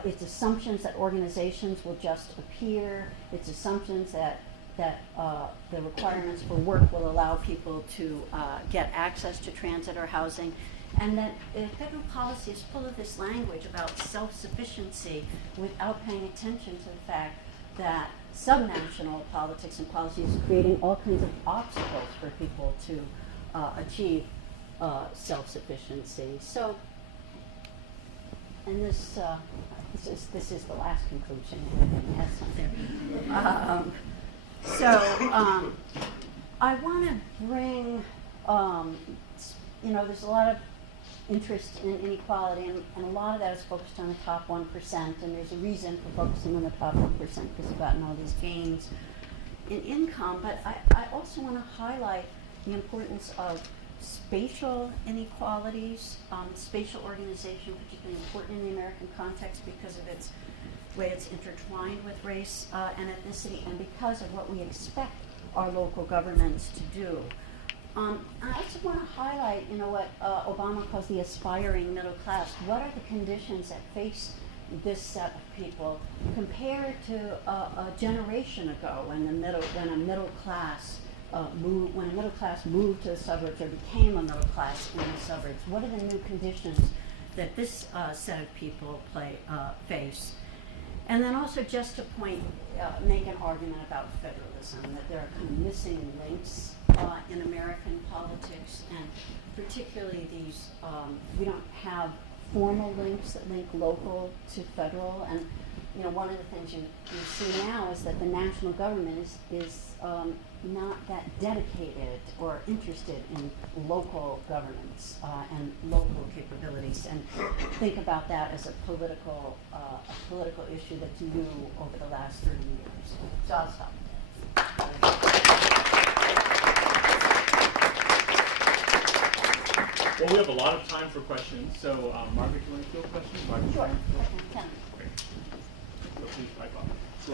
It's assumptions that organizations will just appear. It's assumptions that the requirements for work will allow people to get access to transit or housing, and that federal policy is full of this language about self-sufficiency without paying attention to the fact that subnational politics and policy is creating all kinds of obstacles for people to achieve self-sufficiency. So, and this is the last conclusion. Yes, I want to bring, there's a lot of interest in inequality, and a lot of that is focused on the top 1%, and there's a reason for focusing on the top 1% because you've gotten all these gains in income, but I also want to highlight the importance of spatial inequalities. Spatial organization, particularly important in the American context because of its way it's intertwined with race and ethnicity, and because of what we expect our local governments to do. I also want to highlight, what Obama calls the aspiring middle class. What are the conditions that face this set of people compared to a generation ago when a middle class moved to the suburbs or became a middle class in the suburbs? What are the new conditions that this set of people face? And then also just to make an argument about federalism, that there are kind of missing links in American politics, and particularly these, we don't have formal links that link local to federal. And one of the things you see now is that the national government is not that dedicated or interested in local governance and local capabilities, and think about that as a political issue that's new over the last 30 years. So I'll stop. Well, we have a lot of time for questions, so Margaret, do you want to field questions? Margaret, Sure. Great. So please pipe up. So,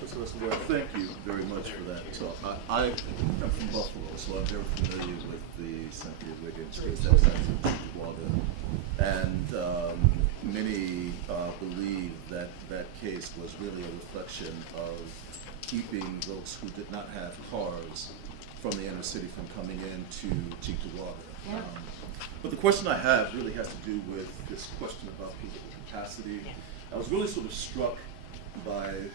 first of all, thank you very much for that talk. I am from Buffalo, so I'm very familiar with the Cynthia Wiggins case outside of Chihuahua. And many believe that that case was really a reflection of keeping those who did not have cars from the inner city from coming into Chihuahua. Yeah. But the question I have really has to do with this question about people with capacity. I was really sort of struck by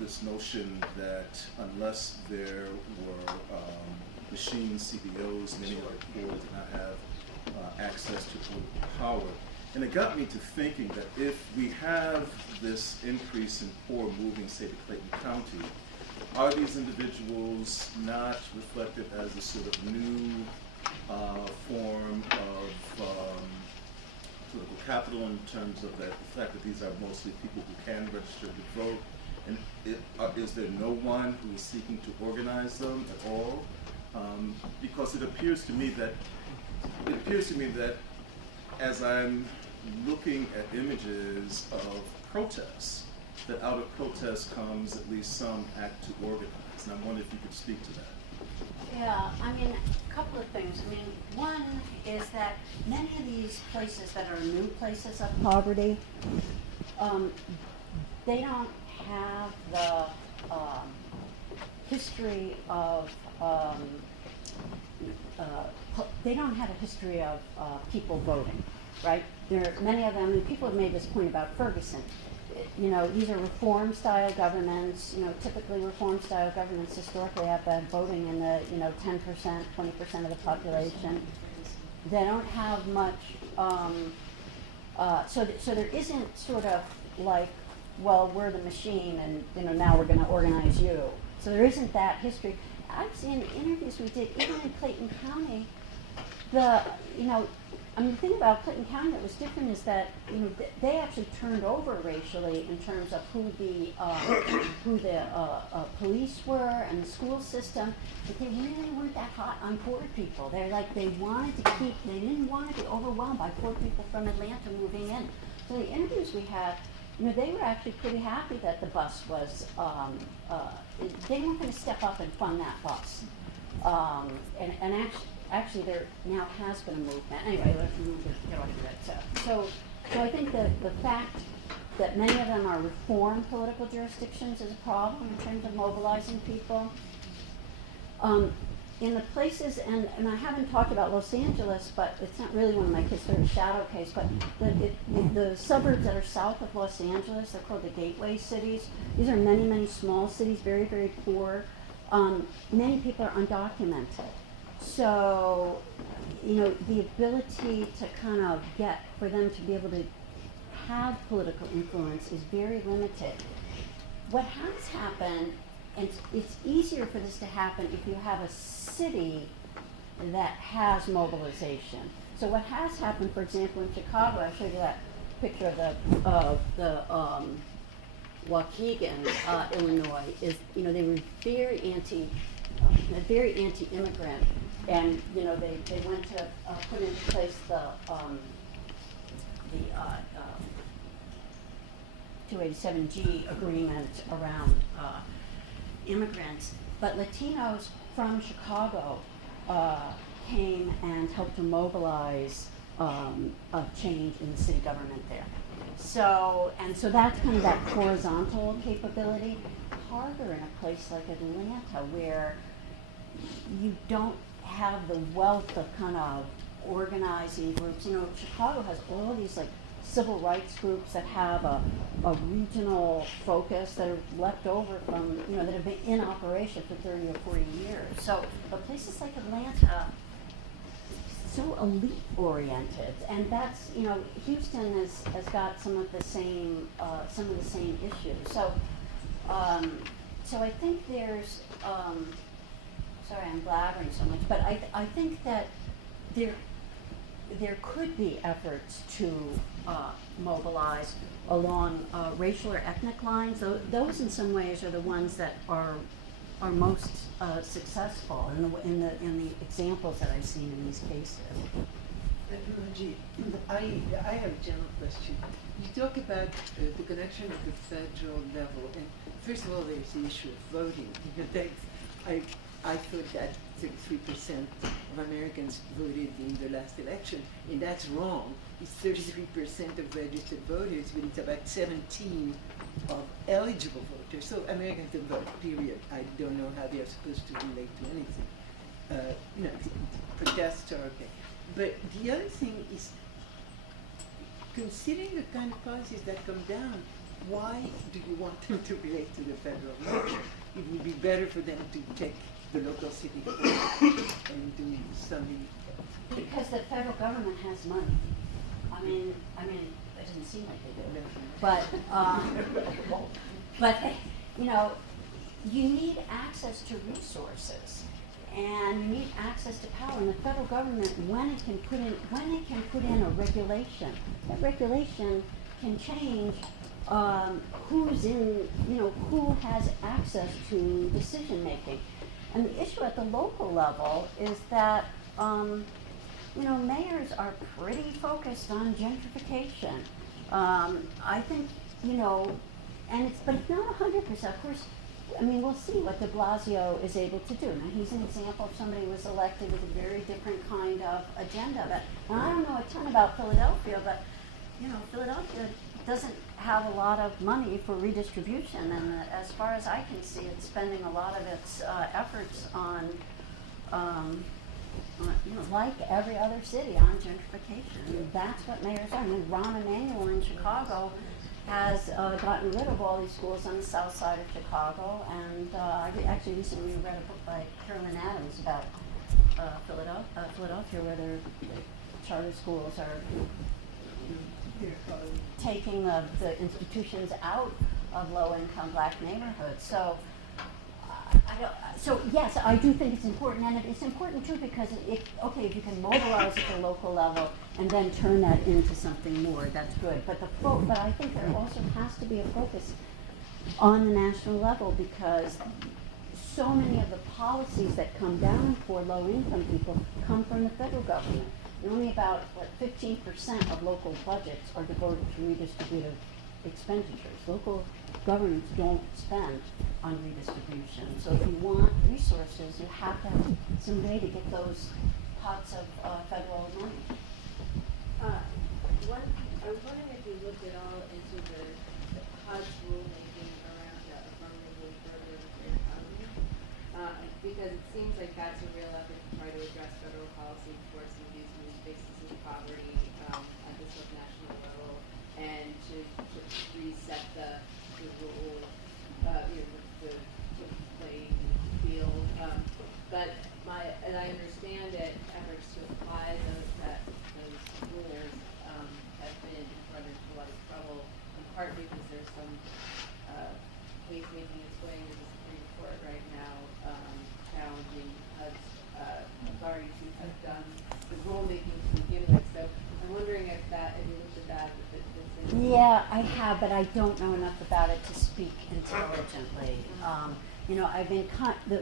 this notion that unless there were machine CBOs, many of the poor did not have access to political power. And it got me to thinking that if we have this increase in poor moving, say, to Clayton County, are these individuals not reflected as a sort of new form of political capital in terms of the fact that these are mostly people who can register to vote? And is there no one who is seeking to organize them at all? Because it appears to me that as I'm looking at images of protests, that out of protest comes at least some act to organize. And I wonder if you could speak to that. Yeah, a couple of things. One is that many of these places that are new places of poverty, they don't have the history of they don't have a history of people voting, right? There are many of them, and people have made this point about Ferguson. These are reform-style governments. Typically reform-style governments historically have been voting in the 10%, 20% of the population. They don't have much. So there isn't sort of like, well, we're the machine, and now we're going to organize you. So there isn't that history. I've seen interviews we did, even in Clayton County. I mean, the thing about Clayton County that was different is that, you know, they actually turned over racially in terms of who the police were and the school system, but they really weren't that hot on poor people. They're like, they didn't want to be overwhelmed by poor people from Atlanta moving in. So the interviews we had, you know, they were actually pretty happy that the bus was, they weren't going to step up and fund that bus. And actually there now has been a movement. Anyway, let's get on to that. So I think that the fact that many of them are reform political jurisdictions is a problem in terms of mobilizing people. In the places, and I haven't talked about Los Angeles, but it's not really one of my kids' sort of shadow case, but the suburbs that are south of Los Angeles, they're called the gateway cities. These are many, many small cities, very, very poor. Many people are undocumented. So, you know, the ability to kind of for them to be able to have political influence is very limited. What has happened, and it's easier for this to happen if you have a city that has mobilization. So what has happened, for example, in Chicago, I showed you that picture of the Waukegan, Illinois, is, you know, they were very anti-immigrant, and, you know, they went to put into place the 287G agreement around immigrants, but Latinos from Chicago came and helped to mobilize a change in the city government there. So that's kind of that horizontal capability. Harder in a place like Atlanta, where you don't have the wealth of kind of organizing groups. You know, Chicago has all these like civil rights groups that have a regional focus that are left over from, you know, that have been in operation for 30 or 40 years. So, but places like Atlanta, so elite oriented, and that's, you know, Houston has got some of the same issues. So I think there's sorry, I'm blabbering so much, but I think that there could be efforts to mobilize along racial or ethnic lines. Those in some ways are the ones that are most successful in the examples that I've seen in these cases. Raji, I have a general question. You talk about the connection at the federal level, and first of all, there's the issue of voting. I thought that 33% of Americans voted in the last election, and that's wrong. It's 33% of registered voters, but it's about 17 of eligible voters. So Americans don't vote, period. I don't know how they're supposed to relate to anything. You know, protests are okay. But the other thing is, considering the kind of policies that come down, why do you want them to relate to the federal level? It would be better for them to take the local city and do something. Because the federal government has money. I mean, it doesn't seem like they do, but you know, you need access to resources, and you need access to power. And the federal government, when it can put in a regulation, that regulation can change who's in, you know, who has access to decision making. And the issue at the local level is that, you know, mayors are pretty focused on gentrification. I think, you know, but it's not 100%. Of course, I mean, we'll see what de Blasio is able to do. Now, he's an example of somebody who was elected with a very different kind of agenda. But I don't know a ton about Philadelphia, but, you know, Philadelphia doesn't have a lot of money for redistribution, and as far as I can see, it's spending a lot of its efforts on, you know, like every other city, on gentrification. I mean, that's what mayors are. I mean, Rahm Emanuel in Chicago has gotten rid of all these schools on the south side of Chicago, and I actually recently read a book by Carolyn Adams about Philadelphia, where their charter schools are taking the institutions out of low-income black neighborhoods. So I don't, so yes, I do think it's important, and it's important too because okay, if you can mobilize at the local level and then turn that into something more, that's good. But but I think there also has to be a focus on the national level because so many of the policies that come down for low-income people come from the federal government. And only about 15% of local budgets are devoted to redistributive expenditures. Local governments don't spend on redistribution. So if you want resources, you have to have some way to get those pots of federal money. I was wondering if you looked at all into the HUD's rulemaking around affirmatively furthering the fair economy, because it seems like that's a real effort to try to address federal policy for some of these new spaces of poverty at the subnational level, and to reset the rule, the playing field. But and I understand that efforts to apply those rulers have been run into a lot of trouble, in part because there's some case making its way into the Supreme Court right now, challenging HUD's authority to have done the rulemaking to begin with. So I'm wondering if you looked at that, Yeah, I have, but I don't know enough about it to speak intelligently. I've been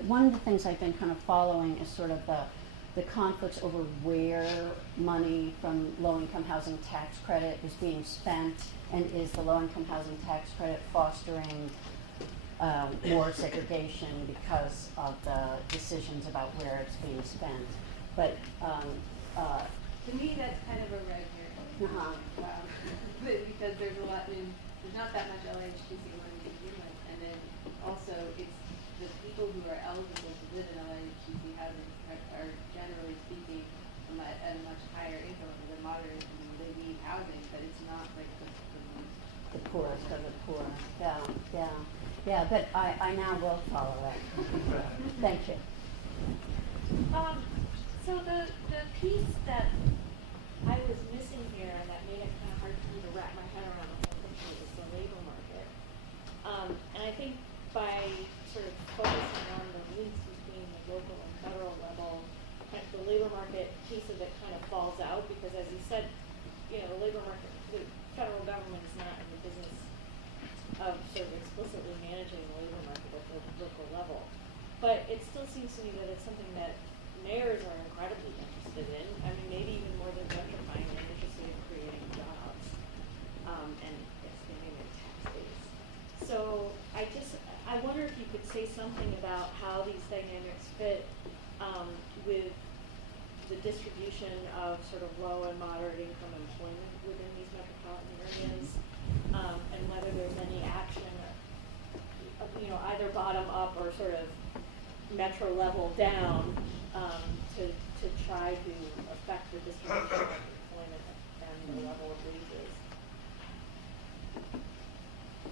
one of the things I've been kind of following is sort of the conflicts over where money from low-income housing tax credit is being spent, and is the low-income housing tax credit fostering more segregation because of the decisions about where it's being spent. But to me that's kind of a red herring. Because there's not that much LHTC money to begin with, and then also it's the people who are eligible to live in LHTC housing are generally speaking at a much higher income than moderate income. They need housing, but it's not like the poorest of the poor. Yeah, but I now will follow it. Thank you. So the piece that I was missing here and that made it kind of hard for me to wrap my head around the whole picture is the labor market. And I think by sort of focusing on the links between the local and federal level, the labor market piece of it kind of falls out because, as you said, the labor market, the federal government is not in the business of sort of explicitly managing the labor market at the local level. But it still seems to me that it's something that mayors are incredibly interested in. I mean, maybe even more than gentrifying, they're interested in creating jobs and expanding their tax base. So I wonder if you could say something about how these dynamics fit with the distribution of sort of low and moderate income employment within these metropolitan areas, and whether there's any action, either bottom up or sort of metro level down to try to affect the distribution of employment and the level of wages.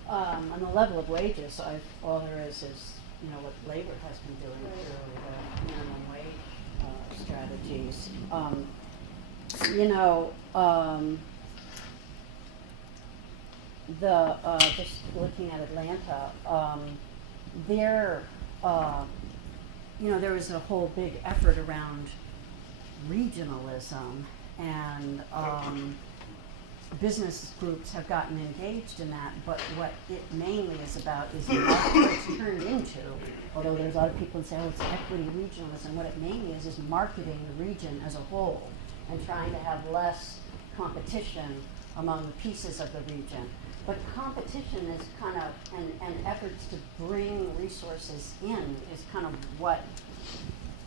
On the level of wages, all there is what labor has been doing through the minimum wage strategies. Just looking at Atlanta, there was a whole big effort around regionalism, and business groups have gotten engaged in that, but what it mainly is about is what it's turned into, although there's a lot of people who say, it's equity regionalism. What it mainly is marketing the region as a whole and trying to have less competition among the pieces of the region. But competition is kind of, and efforts to bring resources in is kind of what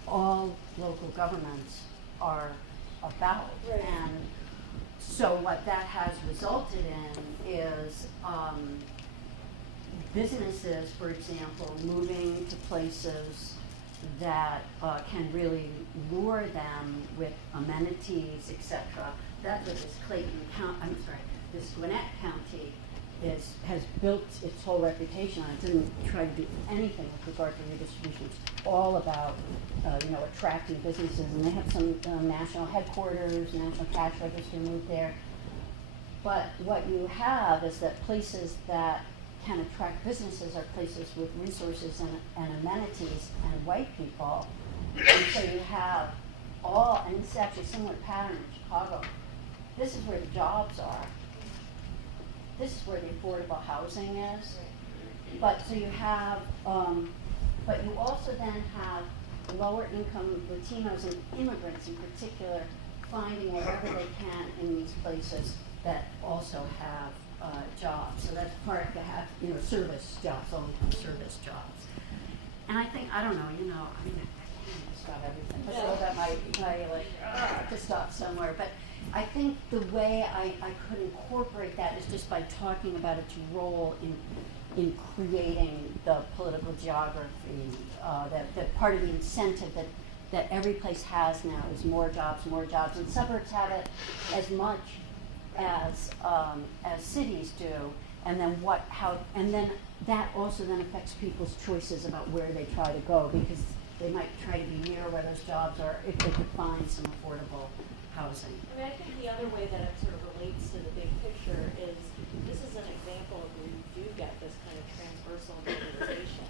all local governments are about. Right. And so what that has resulted in is businesses, for example, moving to places that can really lure them with amenities, etc. That's what this this Gwinnett County has built its whole reputation on. It didn't try to do anything with regard to redistribution. It's all about attracting businesses, and they have some national headquarters, national cash register moved there. But what you have is that places that can attract businesses are places with resources and amenities and white people. And so you have and it's actually a similar pattern in Chicago. This is where the jobs are. This is where the affordable housing is. But so you have, but you also then have lower income Latinos and immigrants in particular finding wherever they can in these places that also have jobs. So that's part to have, service jobs, low-income service jobs. And I think, I don't know, I mean, I can't describe everything. But so that might to stop somewhere. But I think the way I could incorporate that is just by talking about its role in creating the political geography, that part of the incentive that every place has now is more jobs, and suburbs have it as much as cities do, and then and then that also then affects people's choices about where they try to go, because they might try to be near where those jobs are if they could find some affordable housing. I mean, I think the other way that it sort of relates to the big picture is this is an example of where you do get this kind of transversal mobilization,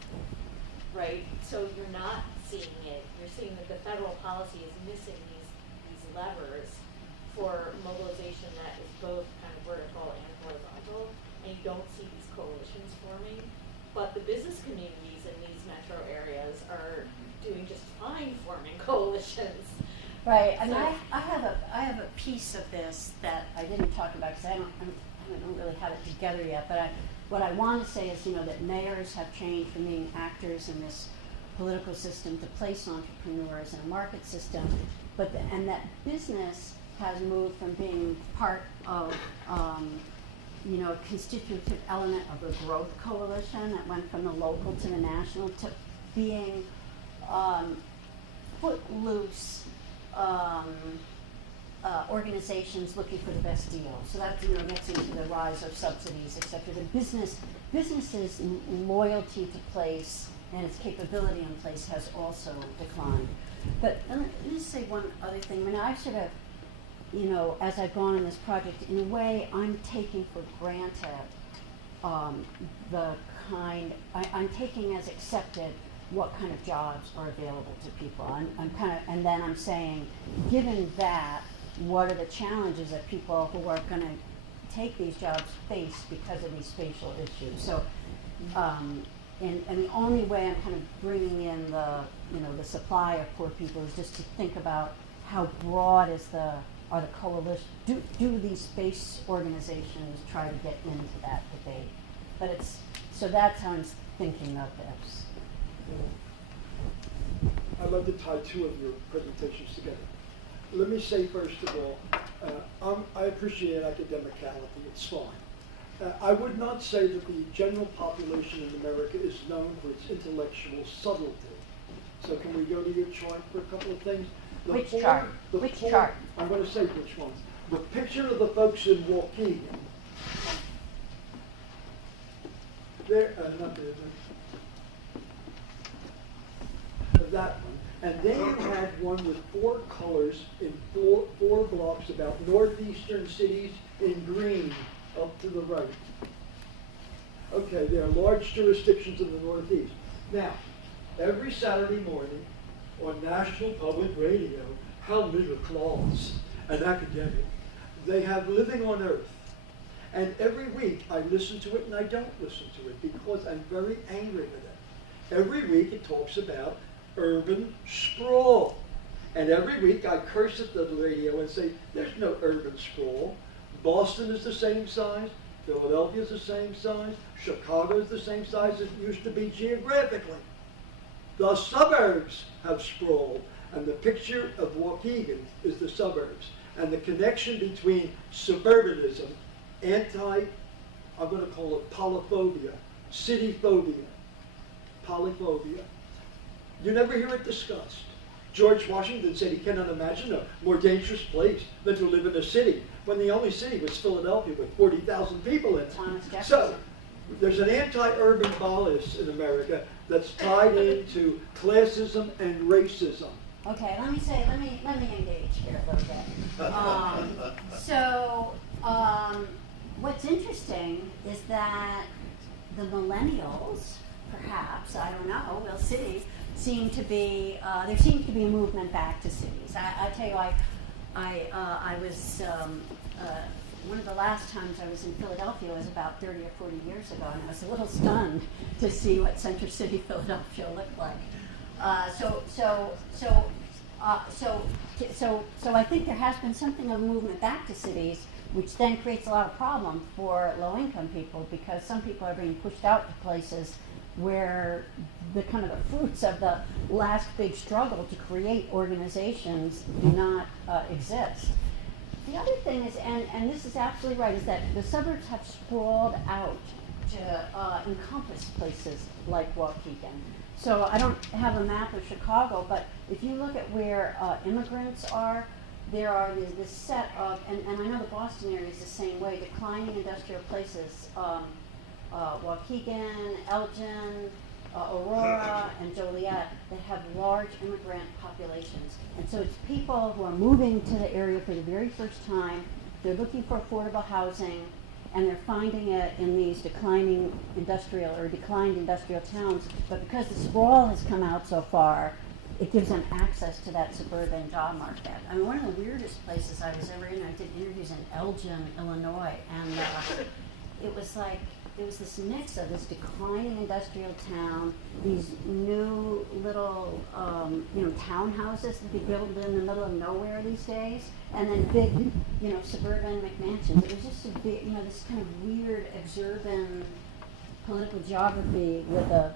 right? So you're not seeing it. You're seeing that the federal policy is missing these levers for mobilization that is both kind of vertical and horizontal, and you don't see these coalitions forming. But the business communities in these metro areas are doing just fine forming coalitions. Right. I mean, I have a piece of this that I didn't talk about because I don't really have it together yet. But what I want to say is, that mayors have changed from being actors in this political system to place entrepreneurs in a market system, and that business has moved from being part of a constitutive element of the growth coalition that went from the local to the national to being footloose organizations looking for the best deal. So that gets into the rise of subsidies, etc. The business's loyalty to place and its capability in place has also declined. But let me just say one other thing. I mean, I've sort of, as I've gone on this project, in a way, I'm taking for granted I'm taking as accepted what kind of jobs are available to people. And then I'm saying, given that, what are the challenges that people who are going to take these jobs face because of these spatial issues? So, and the only way I'm kind of bringing in the supply of poor people is just to think about how broad are the coalition. Do these space organizations try to get into that debate? But so that's how I'm thinking of this. I'd like to tie two of your presentations together. Let me say first of all, I appreciate academicality, it's fine. I would not say that the general population in America is known for its intellectual subtlety. So can we go to your chart for a couple of things? Which chart? Chart? I'm going to say which ones. The picture of the folks in Waukegan. Not there. That one. And then you had one with 4 colors in four blocks about northeastern cities in green up to the right. Okay, there are large jurisdictions in the Northeast. Now, every Saturday morning on National Public Radio, how middle class and academic, they have Living on Earth. And every week I listen to it and I don't listen to it because I'm very angry with it. Every week it talks about urban sprawl. And every week I curse at the radio and say, there's no urban sprawl. Boston is the same size, Philadelphia is the same size, Chicago is the same size as it used to be geographically. The suburbs have sprawl, and the picture of Waukegan is the suburbs. And the connection between suburbanism, I'm going to call it polyphobia, cityphobia, polyphobia. You never hear it discussed. George Washington said he cannot imagine a more dangerous place than to live in a city, when the only city was Philadelphia with 40,000 people in it. So there's an anti-urban bias in America that's tied into classism and racism. Okay, let me engage here a little bit. What's interesting is that the millennials, perhaps, I don't know, we'll see, seem to be, there seems to be a movement back to cities. I tell you, I was, one of the last times I was in Philadelphia was about 30 or 40 years ago, and I was a little stunned to see what Center City, Philadelphia looked like. So I think there has been something of a movement back to cities, which then creates a lot of problem for low-income people, because some people are being pushed out to places where the kind of the fruits of the last big struggle to create organizations do not exist. The other thing is, and this is absolutely right, is that the suburbs have sprawled out to encompass places like Waukegan. So I don't have a map of Chicago, but if you look at where immigrants are, there are this set of, and I know the Boston area is the same way, declining industrial places, Waukegan, Elgin, Aurora, and Joliet, that have large immigrant populations. And so it's people who are moving to the area for the very first time, they're looking for affordable housing, and they're finding it in these declined industrial towns, but because the sprawl has come out so far, it gives them access to that suburban job market. I mean, one of the weirdest places I was ever in, I did interviews in Elgin, Illinois, and it was this mix of this declining industrial town, these new little, townhouses that they build in the middle of nowhere these days, and then big, suburban McMansions. It was just a big, this kind of weird, exurban political geography with a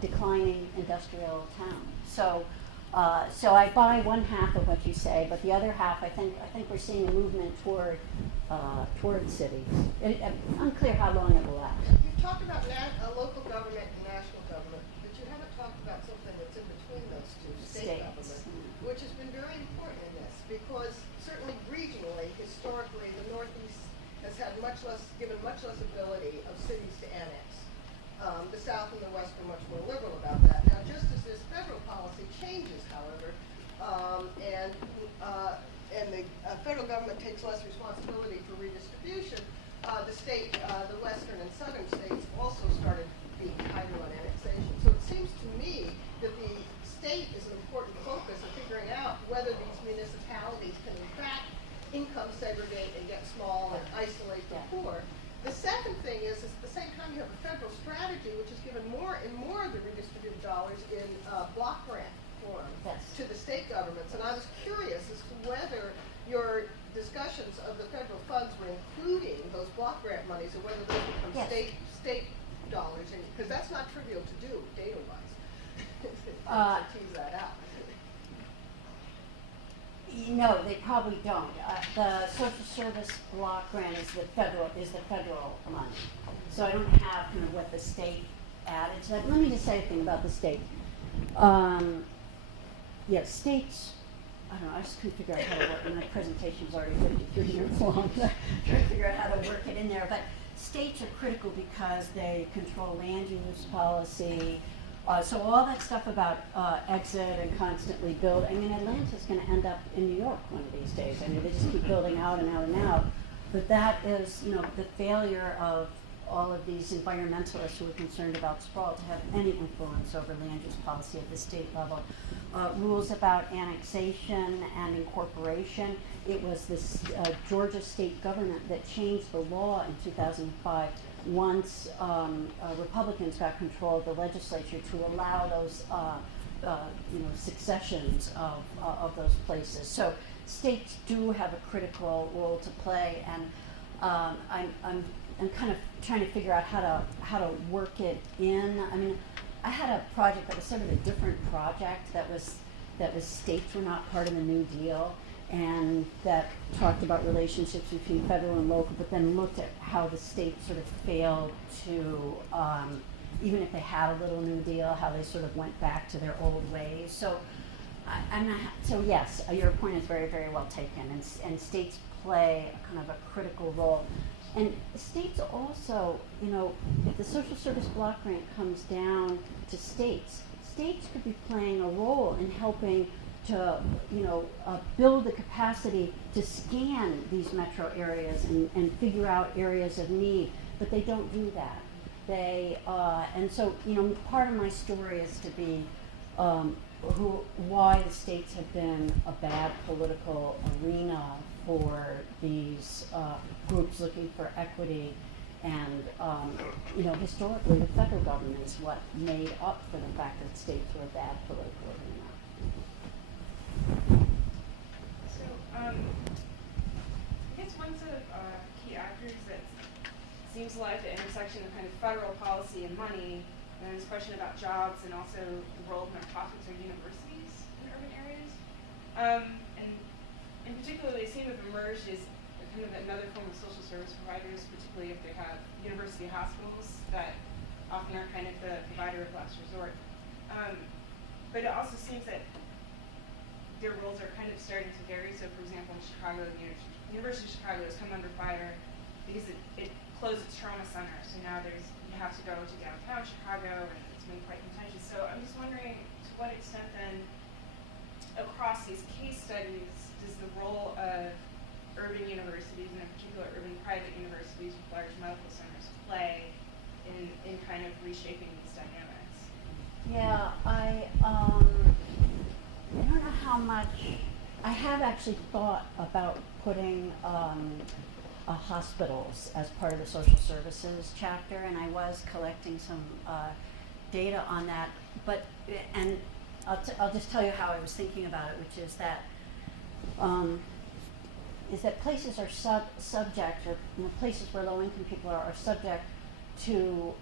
declining industrial town. So I buy one half of what you say, but the other half, I think we're seeing a movement toward cities. Unclear how long it will last. You've talked about local government and national government, but you haven't talked about something that's in between those two, state government, which has been very important in this, because certainly regionally, historically, the Northeast has had given much less ability of cities to annex. The South and the West are much more liberal about that. Now, just as this federal policy changes, however, and the federal government takes less responsibility for redistribution, the western and southern states also started being tighter on annexation. So it seems to me that the state is an important focus of figuring out whether these municipalities can in fact income segregate and get small and isolate the poor. The second thing is at the same time you have a federal strategy which has given more and more of the redistributed dollars in block grant form to the state governments. And I was curious as to whether your discussions of the federal funds were including those block grant monies, or whether those become state dollars, because that's not trivial to do data-wise. To tease that out. No, they probably don't. The social service block grant is the federal money. So I don't have kind of what the state added to that. Let me just say a thing about the state. States, I don't know, I just couldn't figure out how to work, and my presentation's already 53 years long, trying to figure out how to work it in there. But states are critical because they control land use policy. So all that stuff about exit and constantly build, I mean, Atlanta's going to end up in New York one of these days. I mean, they just keep building out and out and out. But that is, the failure of all of these environmentalists who are concerned about sprawl to have any influence over land use policy at the state level. Rules about annexation and incorporation. It was this Georgia state government that changed the law in 2005 once Republicans got control of the legislature to allow those successions of those places. So states do have a critical role to play, and I'm kind of trying to figure out how to work it in. I mean, I had a project that was sort of a different project that was states were not part of the New Deal, and that talked about relationships between federal and local, but then looked at how the state sort of failed to, even if they had a little New Deal, how they sort of went back to their old ways. So, so yes, your point is very, very well taken, and states play a kind of a critical role. And states also, if the social service block grant comes down to states could be playing a role in helping to, build the capacity to scan these metro areas and figure out areas of need, but they don't do that. they, and so, part of my story is to be why the states have been a bad political arena for these groups looking for equity. And, historically, the federal government is what made up for the fact that states were a bad political arena. So, I guess one set of key actors that seems like the intersection of kind of federal policy and money, and this question about jobs and also the role of nonprofits or universities in urban areas. And in particular, they seem to have emerged as kind of another form of social service providers, particularly if they have university hospitals that often are kind of the provider of last resort. But it also seems that their roles are kind of starting to vary. So, for example, in Chicago, the University of Chicago has come under fire because it closed its trauma center. So now you have to go to downtown Chicago, and it's been quite contentious. So I'm just wondering, to what extent then, across these case studies, does the role of urban universities, and in particular urban private universities with large medical centers, play in kind of reshaping these dynamics? Yeah, I don't know how much. I have actually thought about putting hospitals as part of the social services chapter, and I was collecting some data on that. But and I'll just tell you how I was thinking about it, which is that places are subject, or places where low-income people are subject to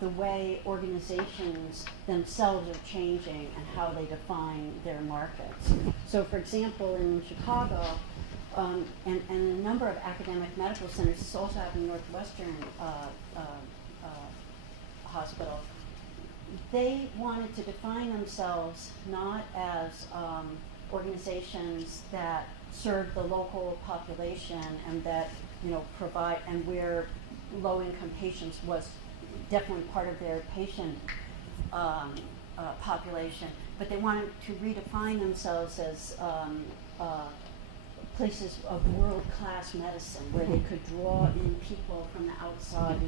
the way organizations themselves are changing and how they define their markets. So, for example, in Chicago, and a number of academic medical centers, this also happened in Northwestern Hospital, they wanted to define themselves not as organizations that serve the local population and that provide, and where low-income patients was definitely part of their patient population, but they wanted to redefine themselves as places of world-class medicine where they could draw in people from the outside.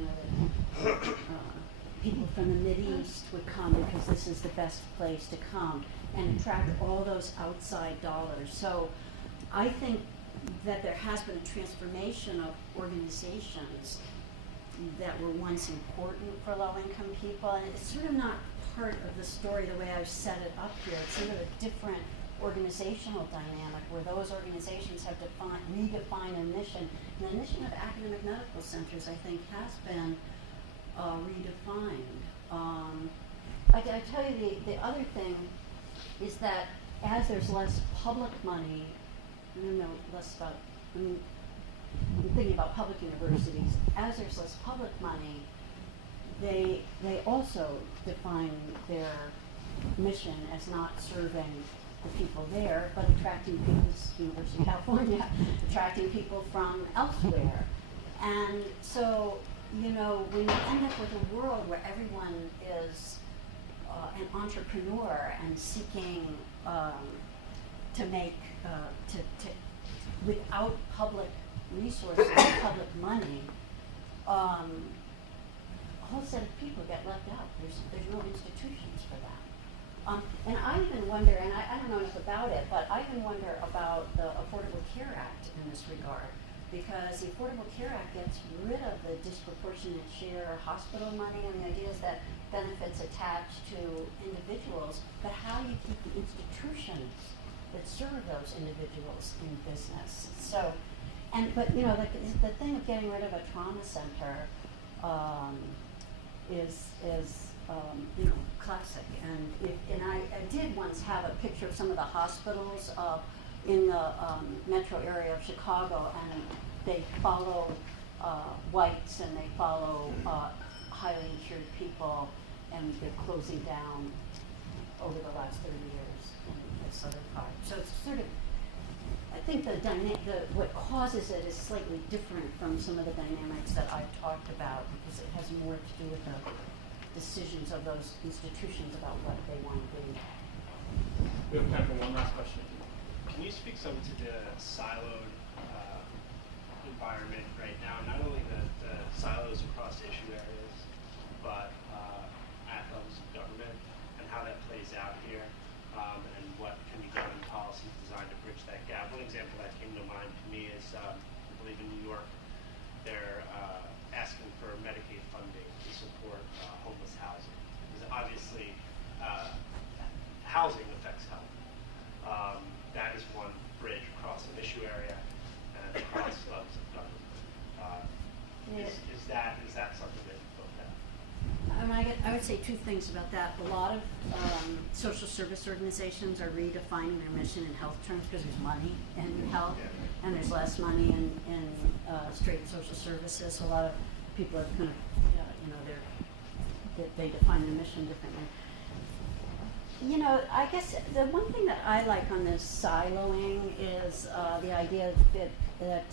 People from the Mideast would come because this is the best place to come, and attract all those outside dollars. So I think that there has been a transformation of organizations that were once important for low-income people, and it's sort of not part of the story the way I've set it up here. It's sort of a different organizational dynamic where those organizations have redefined a mission. And the mission of academic medical centers, I think, has been redefined. I tell you, the other thing is that as there's less public money, I'm thinking about public universities, as there's less public money, they also define their mission as not serving the people there, but attracting people, University of California, attracting people from elsewhere. And so, when you end up with a world where everyone is an entrepreneur and seeking to make, without public resources, public money, a whole set of people get left out. There's no institutions for that. And I even wonder, and I don't know enough about it, but I even wonder about the Affordable Care Act in this regard, because the Affordable Care Act gets rid of the disproportionate share of hospital money, and the idea is that benefits attached to individuals, but how do you keep the institutions that serve those individuals in business? So, but the thing of getting rid of a trauma center is classic. And I did once have a picture of some of the hospitals in the metro area of Chicago, and they follow whites and they follow highly insured people, and they're closing down over the last 30 years in the southern part. So it's sort of, I think what causes it is slightly different from some of the dynamics that I've talked about, because it has more to do with the decisions of those institutions about what they want to do. We have time for one last question. Can you speak some to the siloed environment right now? Not only the silos across issue areas, Is that something that you both have? I would say two things about that. A lot of social service organizations are redefining their mission in health terms because there's money in health, and there's less money in straight social services. So a lot of people are kind of, they define their mission differently. I guess the one thing that I like on this siloing is the idea that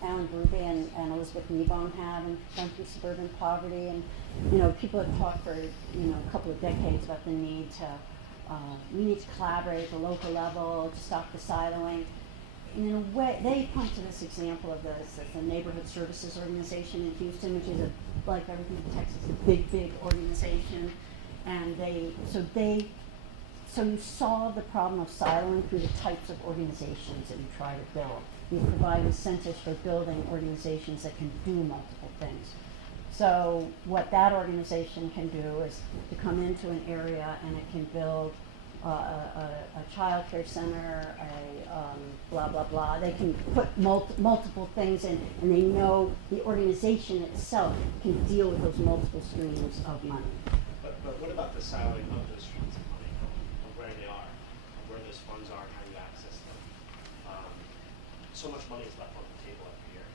Alan Brube and Elizabeth Kneebone have in Preventing Suburban Poverty, and people have talked for a couple of decades about the need to we need to collaborate at the local level to stop the siloing. And in a way, they point to this example of this as the Neighborhood Services Organization in Houston, which is like everything in Texas, a big organization, and so you solve the problem of siloing through the types of organizations that you try to build. You provide incentives for building organizations that can do multiple things. So what that organization can do is to come into an area and it can build a child care center, blah, blah, blah. They can put multiple things in, and they know the organization itself can deal with those multiple streams of money. But what about the siloing of those streams of money, of where they are, of where those funds are, how you access them? So much money is left on the table every year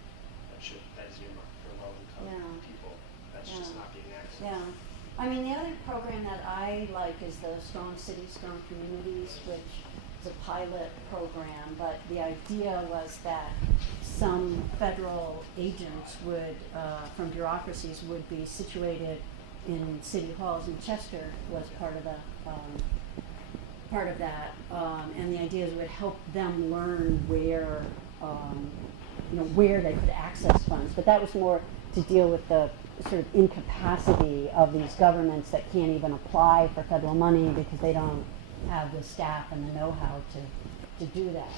that is earmarked for low-income people. That's just not being accessed. Yeah. I mean, the other program that I like is the Strong Cities, Strong Communities, which is a pilot program, but the idea was that some federal agents would, from bureaucracies, would be situated in city halls, and Chester was part of that, and the idea is it would help them learn where they could access funds, but that was more to deal with the sort of incapacity of these governments that can't even apply for federal money because they don't have the staff and the know-how to do that.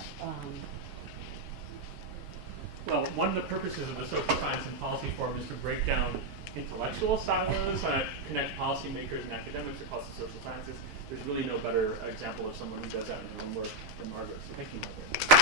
Well, one of the purposes of the Social Science and Policy Forum is to break down intellectual silos, connect policymakers and academics across the social sciences. There's really no better example of someone who does that in her own work than Margaret. So thank you, Margaret.